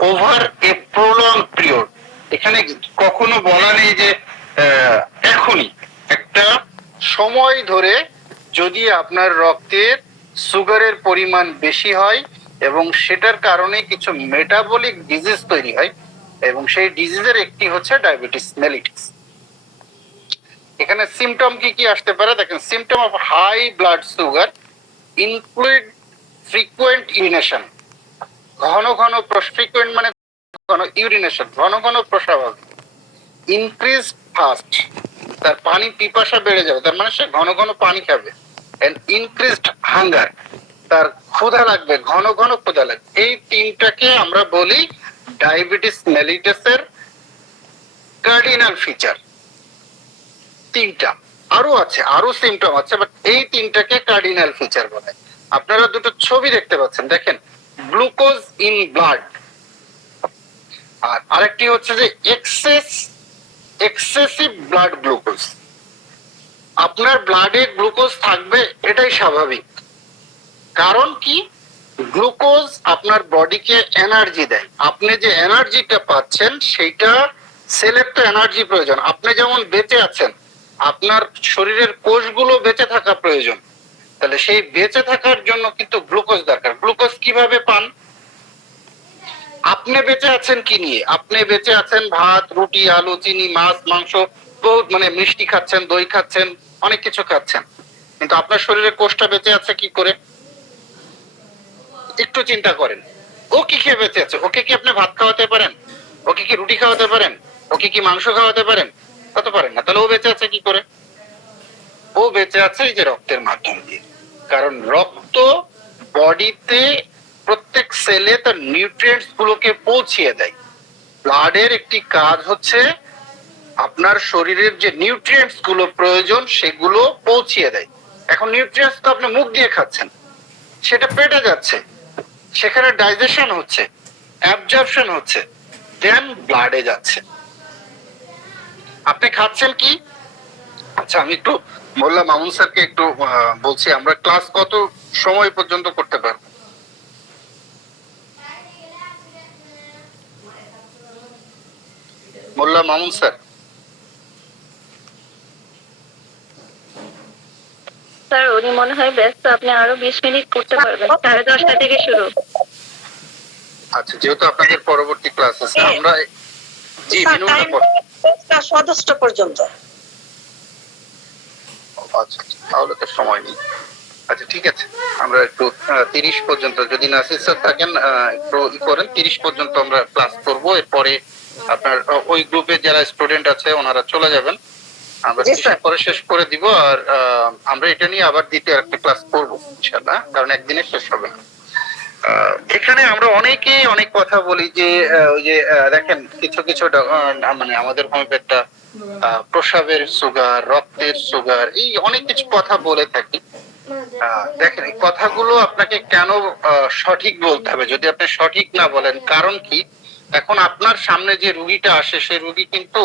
over a prolonged period. এখানে কখনো বলা নেই যে এখনই, একটা সময় ধরে যদি আপনার রক্তের সুগারের পরিমাণ বেশি হয় এবং সেটার কারণে কিছু মেটাবলিক ডিজিজ তৈরি হয়, এবং সেই ডিজিজের একটি হচ্ছে ডায়াবেটিস মেলিটাস। এখানে সিমটম কি কি আসতে পারে দেখেন। Symptom of high blood sugar include frequent urination, ঘন ঘন ফ্রিকুয়েন্ট মানে ঘন ইউরিনেশন, ঘন ঘন প্রস্রাব হবে। ইনক্রিজ ফাস্ট, তার পানি পিপাসা বেড়ে যাবে, তার মানে সে ঘন ঘন পানি খাবে। এন্ড ইনক্রিজড হাঙ্গার, তার ক্ষুধা লাগবে, ঘন ঘন ক্ষুধা লাগবে। এই তিনটাকে আমরা বলি ডায়াবেটিস মেলিটাসের কার্ডিনাল ফিচার। তিনটা আরো আছে, আরো সিমটম আছে, বাট এই তিনটাকে কার্ডিনাল ফিচার বলে। আপনারা দুটো ছবি দেখতে পাচ্ছেন, দেখেন গ্লুকোজ ইন ব্লাড, আর আরেকটি হচ্ছে যে এক্সেসিভ ব্লাড গ্লুকোজ। আপনার ব্লাডে গ্লুকোজ থাকবে, এটাই স্বাভাবিক। কারণ কি, গ্লুকোজ আপনার বডিকে এনার্জি দেয়। আপনি যে এনার্জিটা পাচ্ছেন সেইটা, সেলের তো এনার্জি প্রয়োজন। আপনি যেমন বেঁচে আছেন, আপনার শরীরের কোষগুলো বেঁচে থাকা প্রয়োজন। তাহলে সেই বেঁচে থাকার জন্য কিন্তু গ্লুকোজ দরকার। গ্লুকোজ কিভাবে পান? আপনি বেঁচে আছেন কি নিয়ে? আপনি বেঁচে আছেন ভাত, রুটি, আলু, চিনি, মাছ, মাংস, বহুত মানে মিষ্টি খাচ্ছেন, দই খাচ্ছেন, অনেক কিছু খাচ্ছেন। কিন্তু আপনার শরীরের কোষটা বেঁচে আছে কি করে? একটু চিন্তা করেন, ও কি খেয়ে বেঁচে আছে? ওকে কি আপনি ভাত খাওয়াতে পারেন? ওকে কি রুটি খাওয়াতে পারেন? ওকে কি মাংস খাওয়াতে পারেন? তা তো পারেন না। তাহলে ও বেঁচে আছে কি করে? ও বেঁচে আছে এই যে রক্তের মাধ্যম দিয়ে। কারণ রক্ত বডিতে প্রত্যেক সেলে তার নিউট্রিয়েন্টস গুলোকে পৌঁছিয়ে দেয়। ব্লাডের একটি কাজ হচ্ছে আপনার শরীরের যে নিউট্রিয়েন্টস গুলো প্রয়োজন সেগুলো পৌঁছিয়ে দেয়। এখন নিউট্রিয়েন্টস তো আপনি মুখ দিয়ে খাচ্ছেন, সেটা পেটে যাচ্ছে, সেখানে ডাইজেশন হচ্ছে, অ্যাবজর্পশন হচ্ছে, দেন ব্লাডে যাচ্ছে। আপনি খাচ্ছেন কি? আচ্ছা, আমি একটু মোল্লা মামুন স্যারকে একটু বলছি, আমরা ক্লাস কত সময় পর্যন্ত করতে পারবো? মোল্লা মামুন স্যার। স্যার উনি মনে হয় ব্যস্ত, আপনি আরো 20 মিনিট করতে পারবেন, 10:30 থেকে শুরু। আচ্ছা, যেহেতু আপনাদের পরবর্তী ক্লাস আছে, আমরা জি মিনুটা পর 10টা পর্যন্ত। আচ্ছা, তাহলে তো সময় নেই। আচ্ছা ঠিক আছে, আমরা একটু 30 পর্যন্ত, যদি নাসির স্যার থাকেন একটু করেন, 30 পর্যন্ত আমরা ক্লাস করব। এরপরে আপনার ওই গ্রুপে যারা স্টুডেন্ট আছে ওনারা চলে যাবেন, আমরা পরে শেষ করে দিব। আর আমরা এটা নিয়ে আবার দ্বিতীয় একটা ক্লাস করবো ইনশাআল্লাহ, কারণ একদিনে শেষ হবে না। এখানে আমরা অনেকেই অনেক কথা বলি যে ওই যে দেখেন কিছু কিছু মানে আমাদের হোমিওপ্যাথটা প্রস্রাবের সুগার, রক্তের সুগার, এই অনেক কিছু কথা বলে থাকি। দেখেন এই কথাগুলো আপনাকে কেন সঠিক বলতে হবে? যদি আপনি সঠিক না বলেন, কারণ কি, এখন আপনার সামনে যে রুগীটা আসে সেই রুগী কিন্তু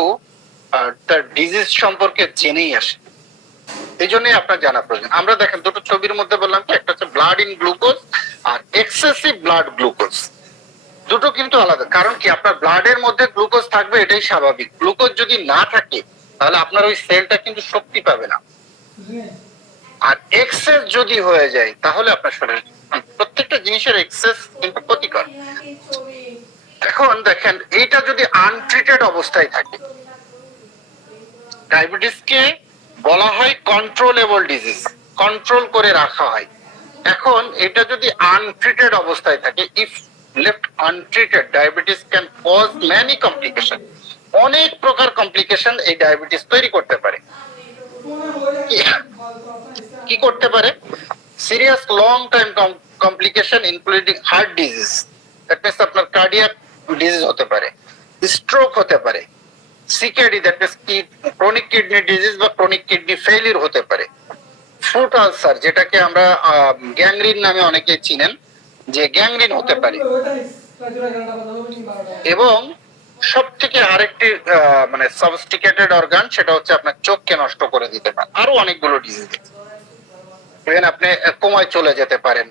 তার ডিজিজ সম্পর্কে জেনেই আসে, এই জন্যই আপনার জানা প্রয়োজন। আমরা দেখেন দুটো ছবির মধ্যে বললাম কি, একটা হচ্ছে ব্লাড ইন গ্লুকোজ আর এক্সেসিভ ব্লাড গ্লুকোজ, দুটো কিন্তু আলাদা। কারণ কি, আপনার ব্লাডের মধ্যে গ্লুকোজ থাকবে, এটাই স্বাভাবিক। গ্লুকোজ যদি না থাকে তাহলে আপনার ওই সেলটা কিন্তু শক্তি পাবে না। আর এক্সেস যদি হয়ে যায় তাহলে আপনার শরীর, প্রত্যেকটা জিনিসের এক্সেস কিন্তু ক্ষতিকর। এখন দেখেন এইটা যদি আনট্রিটেড অবস্থায় থাকে, ডায়াবেটিসকে বলা হয় কন্ট্রোলেবল ডিজিজ, কন্ট্রোল করে রাখা হয়। এখন এটা যদি আনট্রিটেড অবস্থায় থাকে, if left untreated, diabetes can cause many complication, অনেক প্রকার কমপ্লিকেশন এই ডায়াবেটিস তৈরি করতে পারে। কি করতে পারে? Serious long time complication including heart disease, that means আপনার কার্ডিয়াক ডিজিজ হতে পারে, স্ট্রোক হতে পারে, CKD that means chronic kidney disease বা ক্রনিক কিডনি ফেইলিউর হতে পারে, ফুট আলসার যেটাকে আমরা গ্যাংগ্রিন নামে অনেকে চিনেন, যে গ্যাংগ্রিন হতে পারে। এবং সব থেকে আরেকটি মানে সফিস্টিকেটেড অর্গান, সেটা হচ্ছে আপনার চোখকে নষ্ট করে দিতে পারে। আরো অনেকগুলো ডিজিজ, ইভেন আপনি কোমায় চলে যেতে পারেন,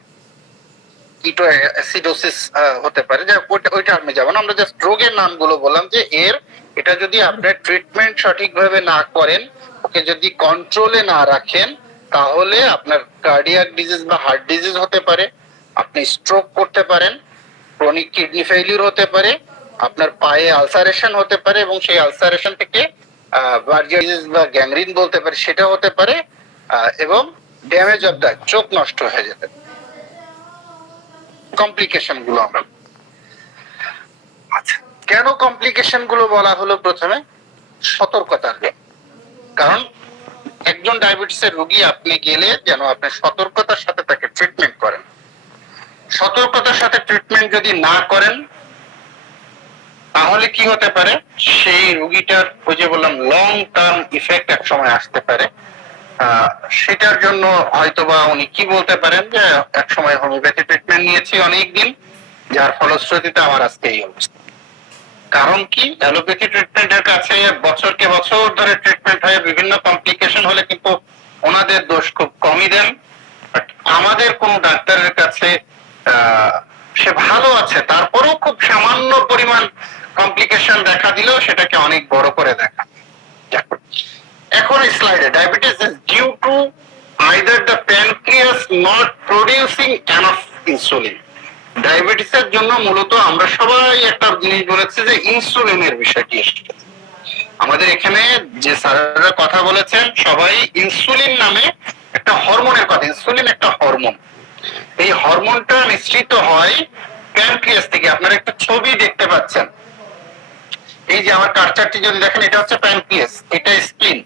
কিটো অ্যাসিডোসিস হতে পারে। ওইটা আমি যাব না, আমরা জাস্ট রোগের নামগুলো বললাম যে এটা যদি আপনি ট্রিটমেন্ট সঠিকভাবে না করেন, ওকে যদি কন্ট্রোলে না রাখেন, তাহলে আপনার কার্ডিয়াক ডিজিজ বা হার্ট ডিজিজ হতে পারে, আপনি স্ট্রোক করতে পারেন, ক্রনিক কিডনি ফেইলিউর হতে পারে, আপনার পায়ে আলসারেশন হতে পারে এবং সেই আলসারেশন থেকে ভার্জিয়াইটিস বা গ্যাংগ্রিন বলতে পারে, সেটা হতে পারে, এবং ড্যামেজ অফ দ্য চোখ নষ্ট হয়ে যেতে পারে। কমপ্লিকেশন গুলো আমরা, আচ্ছা কেন কমপ্লিকেশন গুলো বলা হলো? প্রথমে সতর্কতার জন্য। কারণ একজন ডায়াবেটিসের রোগী আপনি গেলে যেন আপনি সতর্কতার সাথে তাকে ট্রিটমেন্ট করেন। সতর্কতার সাথে ট্রিটমেন্ট যদি না করেন তাহলে কি হতে পারে, সেই রোগীটার ওই যে বললাম লং টার্ম ইফেক্ট এক সময় আসতে পারে। সেটার জন্য হয়তোবা উনি কি বলতে পারেন যে এক সময় হোমিওপ্যাথি ট্রিটমেন্ট নিয়েছি অনেকদিন, যার ফলশ্রুতিতে আমার আজকে এই অবস্থা। কারণ কি, অ্যালোপ্যাথি ট্রিটমেন্টের কাছে বছরকে বছর ধরে ট্রিটমেন্ট হয়ে বিভিন্ন কমপ্লিকেশন হলে কিন্তু ওনাদের দোষ খুব কমই দেন। আমাদের কোন ডাক্তারের কাছে সে ভালো আছে, তারপরেও খুব সামান্য পরিমাণ কমপ্লিকেশন দেখা দিলেও সেটাকে অনেক বড় করে দেখা। এখন স্লাইডে diabetes is due to either the pancreas not producing enough insulin. ডায়াবেটিসের জন্য মূলত আমরা সবাই একটা জিনিস বলেছি যে ইনসুলিনের বিষয়টি এসেছে। আমাদের এখানে যে স্যাররা কথা বলেছেন সবাই ইনসুলিন নামে একটা হরমোনের কথা। ইনসুলিন একটা হরমোন, এই হরমোনটা নিঃসৃত হয় প্যানক্রিয়াস থেকে। আপনারা একটা ছবি দেখতে পাচ্ছেন, এই যে আমার কালচারটি যদি দেখেন, এটা হচ্ছে প্যানক্রিয়াস, এটা স্প্লিন।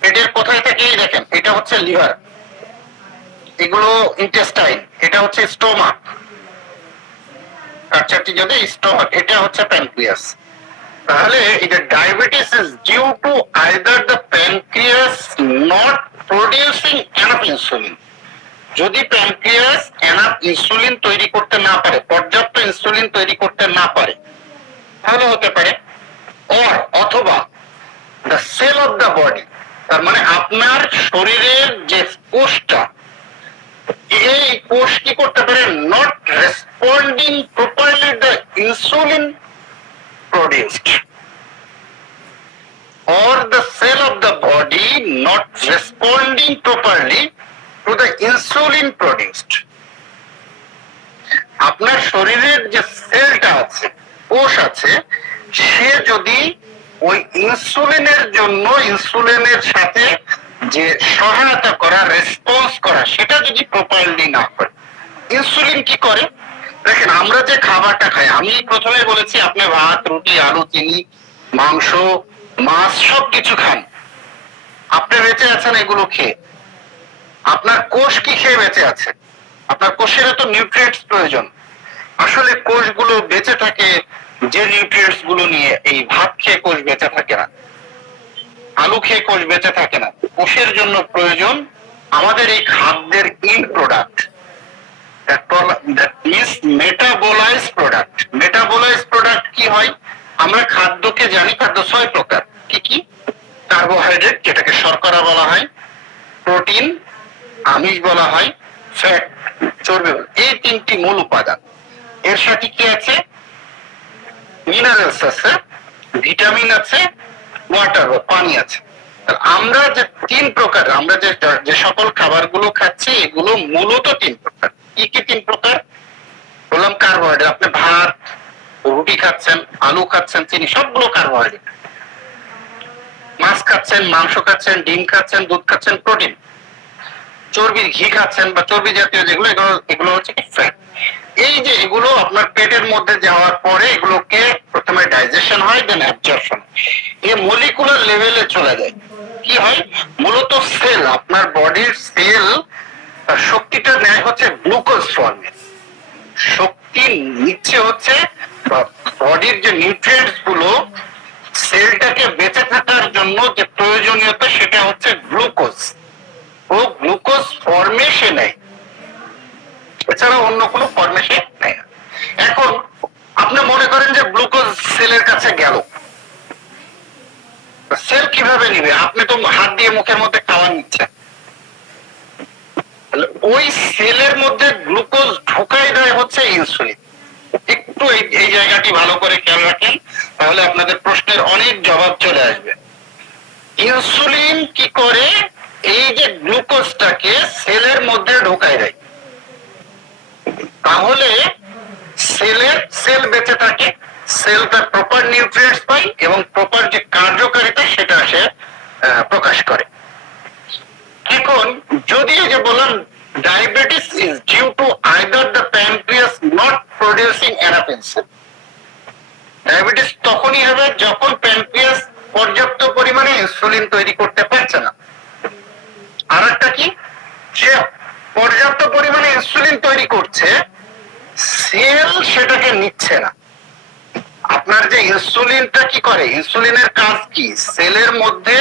পেটের কোথায় থেকে দেখেন, এটা হচ্ছে লিভার, এগুলো ইন্টেস্টাইন, এটা হচ্ছে স্টোমাক। কালচারটি যদি স্টোমাক, এটা হচ্ছে প্যানক্রিয়াস। তাহলে এটা diabetes is due to either the pancreas not producing enough insulin. যদি প্যানক্রিয়াস এনাফ ইনসুলিন তৈরি করতে না পারে, পর্যাপ্ত ইনসুলিন তৈরি করতে না পারে, তাহলে হতে পারে অথবা the cell of the body, তার মানে আপনার শরীরের যে কোষটা, এই কোষ কি করতে পারে, not responding properly the insulin produced, or the cell of the body not responding properly to the insulin produced. আপনার শরীরের যে সেলটা আছে, কোষ আছে, সে যদি ওই ইনসুলিনের জন্য ইনসুলিনের সাথে যে সহায়তা করা, রেসপন্স করা, সেটা যদি প্রপারলি না করে, ইনসুলিন কি করে দেখেন, আমরা যে খাবারটা খাই, আমি প্রথমে বলেছি আপনি ভাত, রুটি, আলু, চিনি, মাংস, মাছ সবকিছু খান, আপনি বেঁচে আছেন এগুলো খেয়ে। আপনার কোষ কি খেয়ে বেঁচে আছে? আপনার কোষের তো নিউট্রিয়েন্টস প্রয়োজন। আসলে কোষগুলো বেঁচে থাকে যে নিউট্রিয়েন্টস গুলো নিয়ে। এই ভাত খেয়ে কোষ বেঁচে থাকে না, আলু খেয়ে কোষ বেঁচে থাকে না। কোষের জন্য প্রয়োজন আমাদের এই খাদ্যের in product, that means metabolized product. Metabolized product কি হয়, আমরা খাদ্যকে জানি, খাদ্য 6 প্রকার। কি কি? কার্বোহাইড্রেট, যেটাকে শর্করা বলা হয়, প্রোটিন, আমিষ বলা হয়, ফ্যাট, চর্বি, এই তিনটি মূল উপাদান। এর সাথে কি আছে, মিনারেলস আছে, ভিটামিন আছে, ওয়াটার বা পানি আছে। আমরা যে 3 প্রকার, আমরা যে সকল খাবারগুলো খাচ্ছি, এগুলো মূলত 3 প্রকার। কি কি 3 প্রকার বললাম? কার্বোহাইড্রেট, আপনি ভাত, রুটি খাচ্ছেন, আলু খাচ্ছেন, চিনি, সবগুলো কার্বোহাইড্রেট। মাছ খাচ্ছেন, মাংস খাচ্ছেন, ডিম খাচ্ছেন, দুধ খাচ্ছেন, প্রোটিন। চর্বির ঘি খাচ্ছেন বা চর্বি জাতীয় যেগুলো, এগুলো হচ্ছে ফ্যাট। এই যে এগুলো আপনার পেটের মধ্যে যাওয়ার পরে এগুলোকে প্রথমে ডাইজেশন হয়, দেন অ্যাবজর্পশন, এই মলিকুলার লেভেলে চলে যায়। কি হয়, মূলত সেল, আপনার বডির সেল শক্তিটা নেয় হচ্ছে গ্লুকোজ ফর্মে। শক্তি নিচ্ছে হচ্ছে বডির যে নিউট্রিয়েন্টস গুলো সেলটাকে বেঁচে থাকার জন্য যে প্রয়োজনীয়তা, সেটা হচ্ছে গ্লুকোজ। ও গ্লুকোজ ফর্মে সে নেয়, এছাড়া অন্য কোনো ফর্মে সে নেয়। এখন আপনি মনে করেন যে গ্লুকোজ সেলের কাছে গেল, সেল কিভাবে নিবে? আপনি তো হাত দিয়ে মুখের মধ্যে খাওয়া নিচ্ছেন, ওই সেলের মধ্যে গ্লুকোজ ঢুকাই দেয় হচ্ছে ইনসুলিন। একটু এই জায়গাটি ভালো করে খেয়াল রাখেন, তাহলে আপনাদের প্রশ্নের অনেক জবাব চলে আসবে। ইনসুলিন কি করে, এই যে গ্লুকোজটাকে সেলের মধ্যে ঢোকায় দেয়, তাহলে সেল বেঁচে থাকে, সেল তার প্রপার নিউট্রিয়েন্টস পায় এবং প্রপার যে কার্যকারিতা সেটা সে প্রকাশ করে। এখন যদি এই যে বললাম diabetes is due to either the pancreas not producing enough insulin, diabetes তখনই হবে যখন প্যানক্রিয়াস পর্যাপ্ত পরিমাণে ইনসুলিন তৈরি করতে পারছে না। আর একটা কি, সে পর্যাপ্ত পরিমাণে ইনসুলিন তৈরি করছে, সেল সেটাকে নিচ্ছে না। আপনার যে ইনসুলিনটা কি করে, ইনসুলিনের কাজ কি, সেলের মধ্যে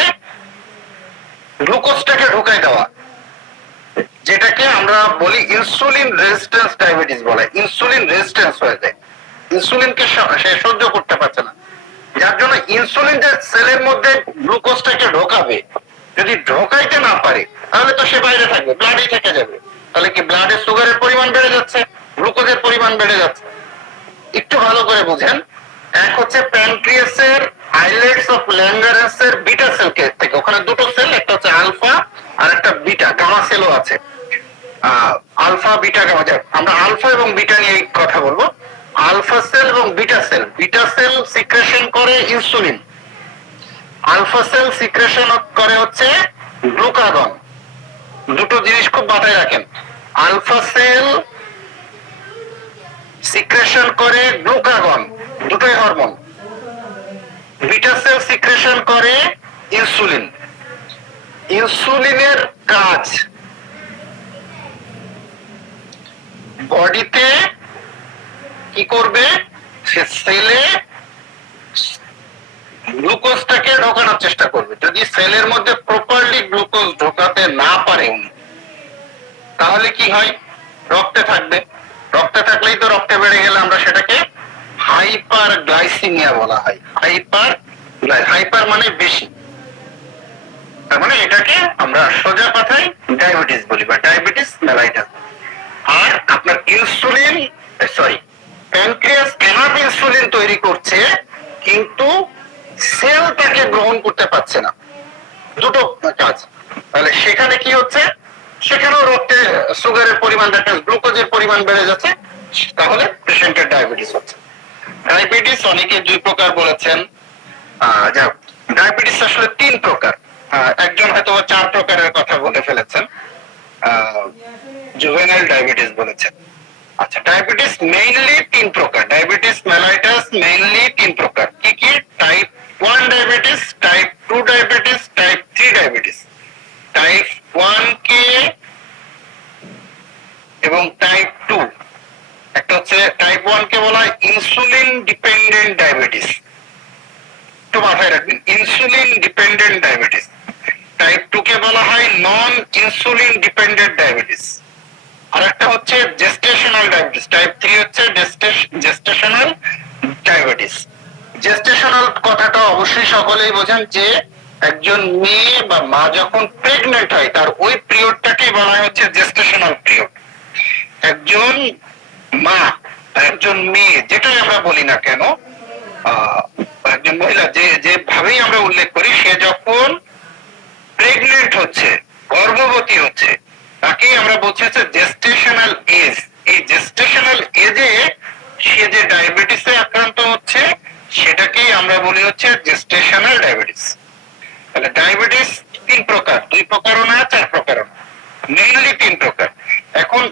গ্লুকোজটাকে ঢুকাই দেওয়া, যেটাকে আমরা বলি ইনসুলিন রেজিস্ট্যান্স ডায়াবেটিস বলে। ইনসুলিন রেজিস্ট্যান্স হয়ে যায়, ইনসুলিনকে সে সহ্য করতে পারছে না, যার জন্য ইনসুলিন যে সেলের মধ্যে গ্লুকোজটাকে ঢোকাবে, যদি ঢোকাইতে না পারে তাহলে তো সে বাইরে থাকবে, ব্লাডেই থেকে যাবে। তাহলে কি ব্লাডে সুগারের পরিমাণ বেড়ে যাচ্ছে, গ্লুকোজের পরিমাণ বেড়ে যাচ্ছে। একটু ভালো করে বুঝেন, এক হচ্ছে প্যানক্রিয়াসের আইলেটস অফ ল্যাঙ্গারেন্সের বিটা সেল থেকে, ওখানে দুটো সেল, একটা হচ্ছে আলফা আর একটা বিটা, গামা সেলও আছে। আলফা বিটা গামা, আমরা আলফা এবং বিটা নিয়ে কথা বলবো। আলফা সেল এবং beta sell, beta sell secretion করে ইনসুলিন, আলফা সেল সিক্রেশন করে হচ্ছে গ্লুকাগন। দুটো জিনিস খুব মাথায় রাখেন, আলফা সেল সিক্রেশন করে গ্লুকাগন, দুটোই হরমোন। বিটা সেল সিক্রেশন করে ইনসুলিন। ইনসুলিনের কাজ বডিতে কি করবে, সে সেলে গ্লুকোজটাকে ঢোকানোর চেষ্টা করবে। যদি সেলের মধ্যে প্রপারলি গ্লুকোজ ঢোকাতে না পারে উনি, তাহলে কি হয়, রক্তে থাকবে, রক্তে থাকলেই তো রক্তে বেড়ে গেলে আমরা সেটাকে হাইপার গ্লাইসিমিয়া বলা হয়। হাইপার মানে বেশি, তার মানে এটাকে আমরা সোজা কথায় ডায়াবেটিস বলি বা ডায়াবেটিস মেলাইটাস। আর আপনার insulin, sorry, pancreas enough insulin তৈরি করছে কিন্তু সেল তাকে গ্রহণ করতে পারছে না, দুটো কাজ। তাহলে সেখানে কি হচ্ছে, সেখানেও রক্তে সুগারের পরিমাণ, গ্লুকোজের পরিমাণ বেড়ে যাচ্ছে, তাহলে পেশেন্টের ডায়াবেটিস হচ্ছে। ডায়াবেটিস অনেকে দুই প্রকার বলেছেন, ডায়াবেটিস আসলে তিন প্রকার, একজন হয়তো 4 প্রকারের কথা বলে ফেলেছেন, জুভেনাইল ডায়াবেটিস বলেছেন। আচ্ছা, ডায়াবেটিস মেইনলি 3 প্রকার, ডায়াবেটিস মেলাইটাস মেইনলি 3 প্রকার। কি কি? Type 1 diabetes, type 2 diabetes, type 3 diabetes. Type 1 কে এবং টাইপ 2, একটা হচ্ছে টাইপ 1 কে বলা হয় ইনসুলিন ডিপেন্ডেন্ট ডায়াবেটিস, তো মাথায় রাখবেন, ইনসুলিন ডিপেন্ডেন্ট ডায়াবেটিস। টাইপ 2 কে বলা হয় নন ইনসুলিন ডিপেন্ডেন্ট ডায়াবেটিস। আর একটা হচ্ছে জেস্টেশনাল ডায়াবেটিস, টাইপ 3 হচ্ছে জেস্টেশনাল ডায়াবেটিস। জেস্টেশনাল কথাটা অবশ্যই সকলেই বোঝেন, যে একজন মেয়ে বা মা যখন প্রেগনেন্ট হয় তার ওই পিরিয়ডটাকে বলা হচ্ছে জেস্টেশনাল পিরিয়ড। একজন মা, একজন মেয়ে, যেটাই আমরা বলি না কেন, একজন মহিলা যেভাবেই আমরা উল্লেখ করি, সে যখন প্রেগনেন্ট হচ্ছে, গর্ভবতী হচ্ছে, তাকেই আমরা বলছি হচ্ছে জেস্টেশনাল এজ। এই জেস্টেশনাল এজে সে যে ডায়াবেটিসে আক্রান্ত হচ্ছে, সেটাকেই আমরা বলি হচ্ছে জেস্টেশনাল ডায়াবেটিস। তাহলে ডায়াবেটিস 3 প্রকার, 2 প্রকারও না, 4 প্রকারও না, মেইনলি 3 প্রকার। এখন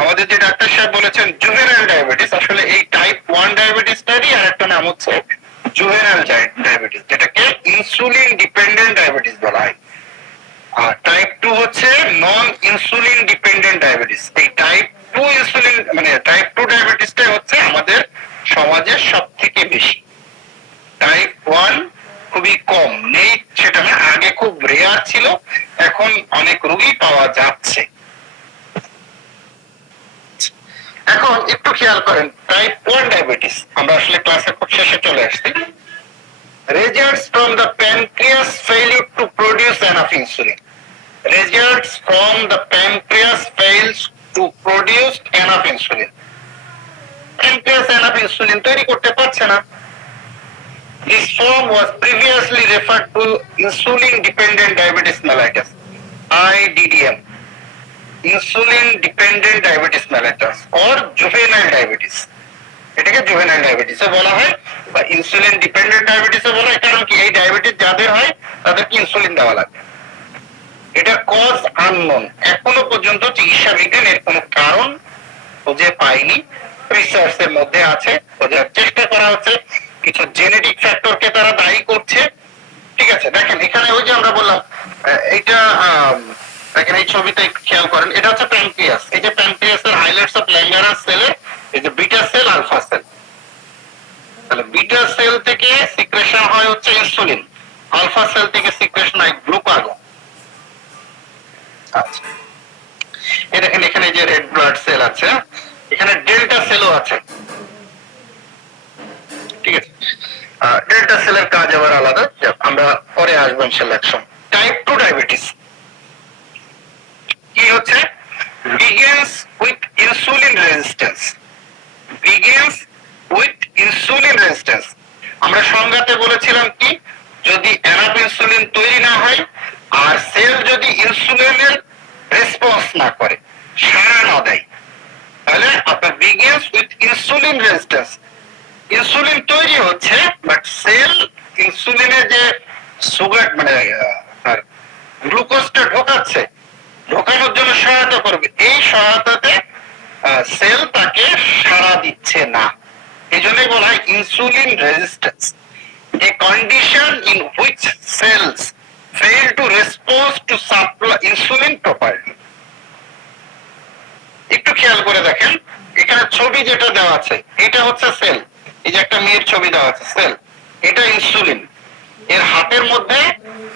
আমাদের যে ডাক্তার সাহেব বলেছেন জুভেনাইল ডায়াবেটিস, আসলে এই টাইপ 1 ডায়াবেটিসটারই আর একটা নাম হচ্ছে জুভেনাইল ডায়াবেটিস, যেটাকে ইনসুলিন ডিপেন্ডেন্ট ডায়াবেটিস বলা হয়। আর টাইপ 2 হচ্ছে নন ইনসুলিন ডিপেন্ডেন্ট ডায়াবেটিস। এই টাইপ 2 ইনসুলিন মানে টাইপ 2 ডায়াবেটিসটাই হচ্ছে আমাদের সমাজে সবথেকে বেশি। টাইপ 1 খুবই কম, নেই সেটা না, আগে খুব রেয়ার ছিল, এখন অনেক রোগী পাওয়া যাচ্ছে। এখন একটু খেয়াল করেন, টাইপ 1 ডায়াবেটিস, আমরা আসলে ক্লাসের খুব শেষে চলে আসছি। Results from the pancreas failure to produce enough insulin. Results from the pancreas fails to produce enough insulin. Pancreas enough insulin তৈরি করতে পারছে না। This form was previously referred to insulin dependent diabetes mellitus, IDDM, insulin dependent diabetes mellitus or juvenile diabetes. এটাকে juvenile diabetes বলা হয় বা insulin dependent diabetes বলা হয়। কারণ কি, এই ডায়াবেটিস যাদের হয় তাদেরকে ইনসুলিন দেওয়া লাগে। এটা কজ আননোন, এখনো পর্যন্ত চিকিৎসা বিজ্ঞান এর কোনো কারণ খুঁজে পায়নি। রিসার্চের মধ্যে আছে, খোঁজার চেষ্টা করা হচ্ছে, কিছু জেনেটিক ফ্যাক্টরকে তারা দায়ী করছে। ঠিক আছে, দেখেন এখানে ওই যে আমরা বললাম এইটা দেখেন এই ছবিতে একটু খেয়াল করেন, এটা হচ্ছে প্যানক্রিয়াস। এই যে প্যানক্রিয়াসের হাইলাইটস অফ ল্যাঙ্গারাস সেলের এই যে বিটা সেল, আলফা সেল। তাহলে বিটা সেল থেকে সিক্রেশন হয় হচ্ছে ইনসুলিন, আলফা সেল থেকে সিক্রেশন হয় গ্লুকাগন। আচ্ছা, এই দেখেন এখানে যে রেড ব্লাড সেল আছে, এখানে ডেল্টা সেলও আছে। ঠিক আছে, ডেল্টা সেলের কাজ আবার আলাদা, আমরা পরে আসবো ইনশাআল্লাহ। টাইপ 2 ডায়াবেটিস কি হচ্ছে? begins with insulin resistance, begins with insulin resistance। আমরা সংজ্ঞাতে বলেছিলাম কি, যদি এনাফ ইনসুলিন তৈরি না হয় আর সেল যদি ইনসুলিনের রেসপন্স না করে, সাড়া না দেয়, তাহলে আপনার begins with insulin resistance। Insulin তৈরি হচ্ছে বাট সেল ইনসুলিনের যে সুগার মানে গ্লুকোজটা ঢোকানোর জন্য সহায়তা করবে, এই সহায়তাতে সেল তাকে সাড়া দিচ্ছে না। এই জন্যই বলা হয় insulin resistance, a condition in which cells fail to response to supply insulin properly. একটু খেয়াল করে দেখেন, এখানে ছবি যেটা দেওয়া আছে এটা হচ্ছে সেল, এই যে একটা মেয়ের ছবি দেওয়া আছে সেল, এটা ইনসুলিন। এর হাতের মধ্যে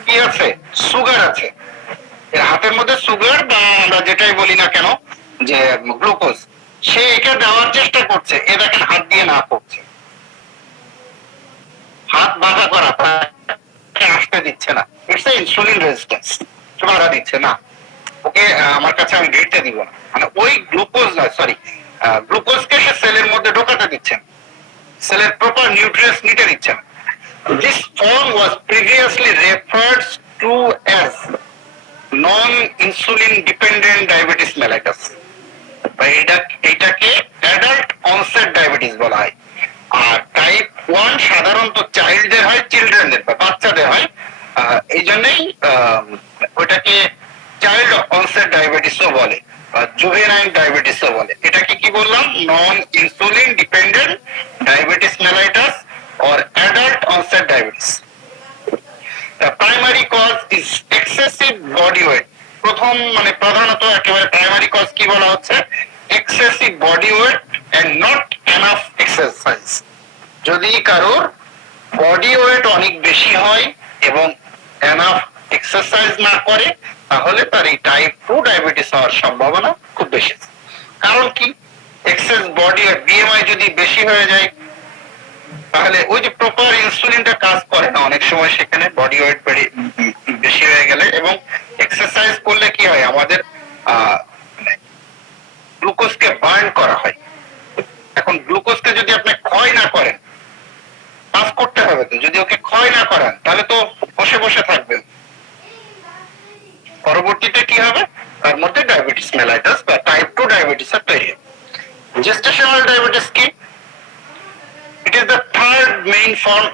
কি আছে? সুগার আছে। এর হাতের মধ্যে সুগার বা আমরা যেটাই বলি না কেন যে গ্লুকোজ, সে এটা দেওয়ার চেষ্টা করছে। এ দেখেন হাত দিয়ে না করছে, হাত বাধা করা, আসতে দিচ্ছে না। ইটস ইনসুলিন রেজিস্ট্যান্স, বাধা দিচ্ছে না, ওকে আমার কাছে আমি ঘিরতে দিব না। মানে ওই গ্লুকোজ না, সরি গ্লুকোজকে সে সেলের মধ্যে ঢোকাতে দিচ্ছেন, সেলের প্রপার নিউট্রিয়েন্টস নিতে দিচ্ছেন। This form was previously referred to as non-insulin dependent diabetes mellitus। এটাকে অ্যাডাল্ট অনসেট ডায়াবেটিস বলা হয়। আর টাইপ 1 সাধারণত চাইল্ডদের হয়, চিলড্রেনদের বা বাচ্চাদের হয়, এই জন্যই ওটাকে চাইল্ড অনসেট ডায়াবেটিসও বলে, জুভেনাইল ডায়াবেটিসও বলে। এটাকে কি বললাম? নন insulin dependent diabetes mellitus or adult onset diabetes. The primary cause is excessive body weight। প্রথম মানে প্রধানত একেবারে প্রাইমারি কজ কি বলা হচ্ছে? excessive body weight and not enough exercise। যদি কারোর বডি ওয়েট অনেক বেশি হয় এবং এনাফ এক্সারসাইজ না করে, তাহলে তার এই টাইপ 2 ডায়াবেটিস হওয়ার সম্ভাবনা খুব বেশি। কারণ কি, এক্সেস বডি ওয়েট, বিএমআই যদি বেশি হয়ে যায়, তাহলে ওই যে প্রপার ইনসুলিনটা কাজ করে না অনেক সময়, সেখানে বডি ওয়েট বেশি হয়ে গেলে। এবং এক্সারসাইজ করলে কি হয়, আমাদের গ্লুকোজকে বার্ন করা হয়। এখন গ্লুকোজকে যদি আপনি ক্ষয় না করেন, পাস করতে হবে তো, যদি ওকে ক্ষয় না করেন তাহলে তো বসে বসে থাকবেন, পরবর্তীতে কি হবে, তার মধ্যে ডায়াবেটিস মেলাইটাস বা টাইপ 2 ডায়াবেটিস তৈরি হবে। জেস্টেশনাল ডায়াবেটিস কি? It is the third main form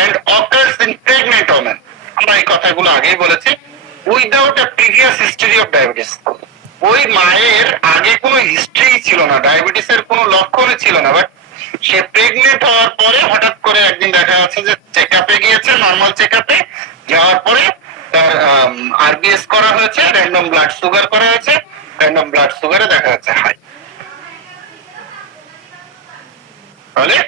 and occurs in pregnant women। আমরা এই কথাগুলো আগেই বলেছি। Without a previous history of diabetes, ওই মায়ের আগে কোনো হিস্ট্রি ছিল না, ডায়াবেটিসের কোনো লক্ষণই ছিল না, বাট সে প্রেগনেন্ট হওয়ার পরে হঠাৎ করে একদিন দেখা যাচ্ছে যে চেকআপে গিয়েছে, নর্মাল চেকআপে যাওয়ার পরে তার আরবিএস করা হয়েছে, র্যান্ডম ব্লাড সুগার করা হয়েছে, র্যান্ডম ব্লাড সুগারে দেখা যাচ্ছে হাই। তাহলে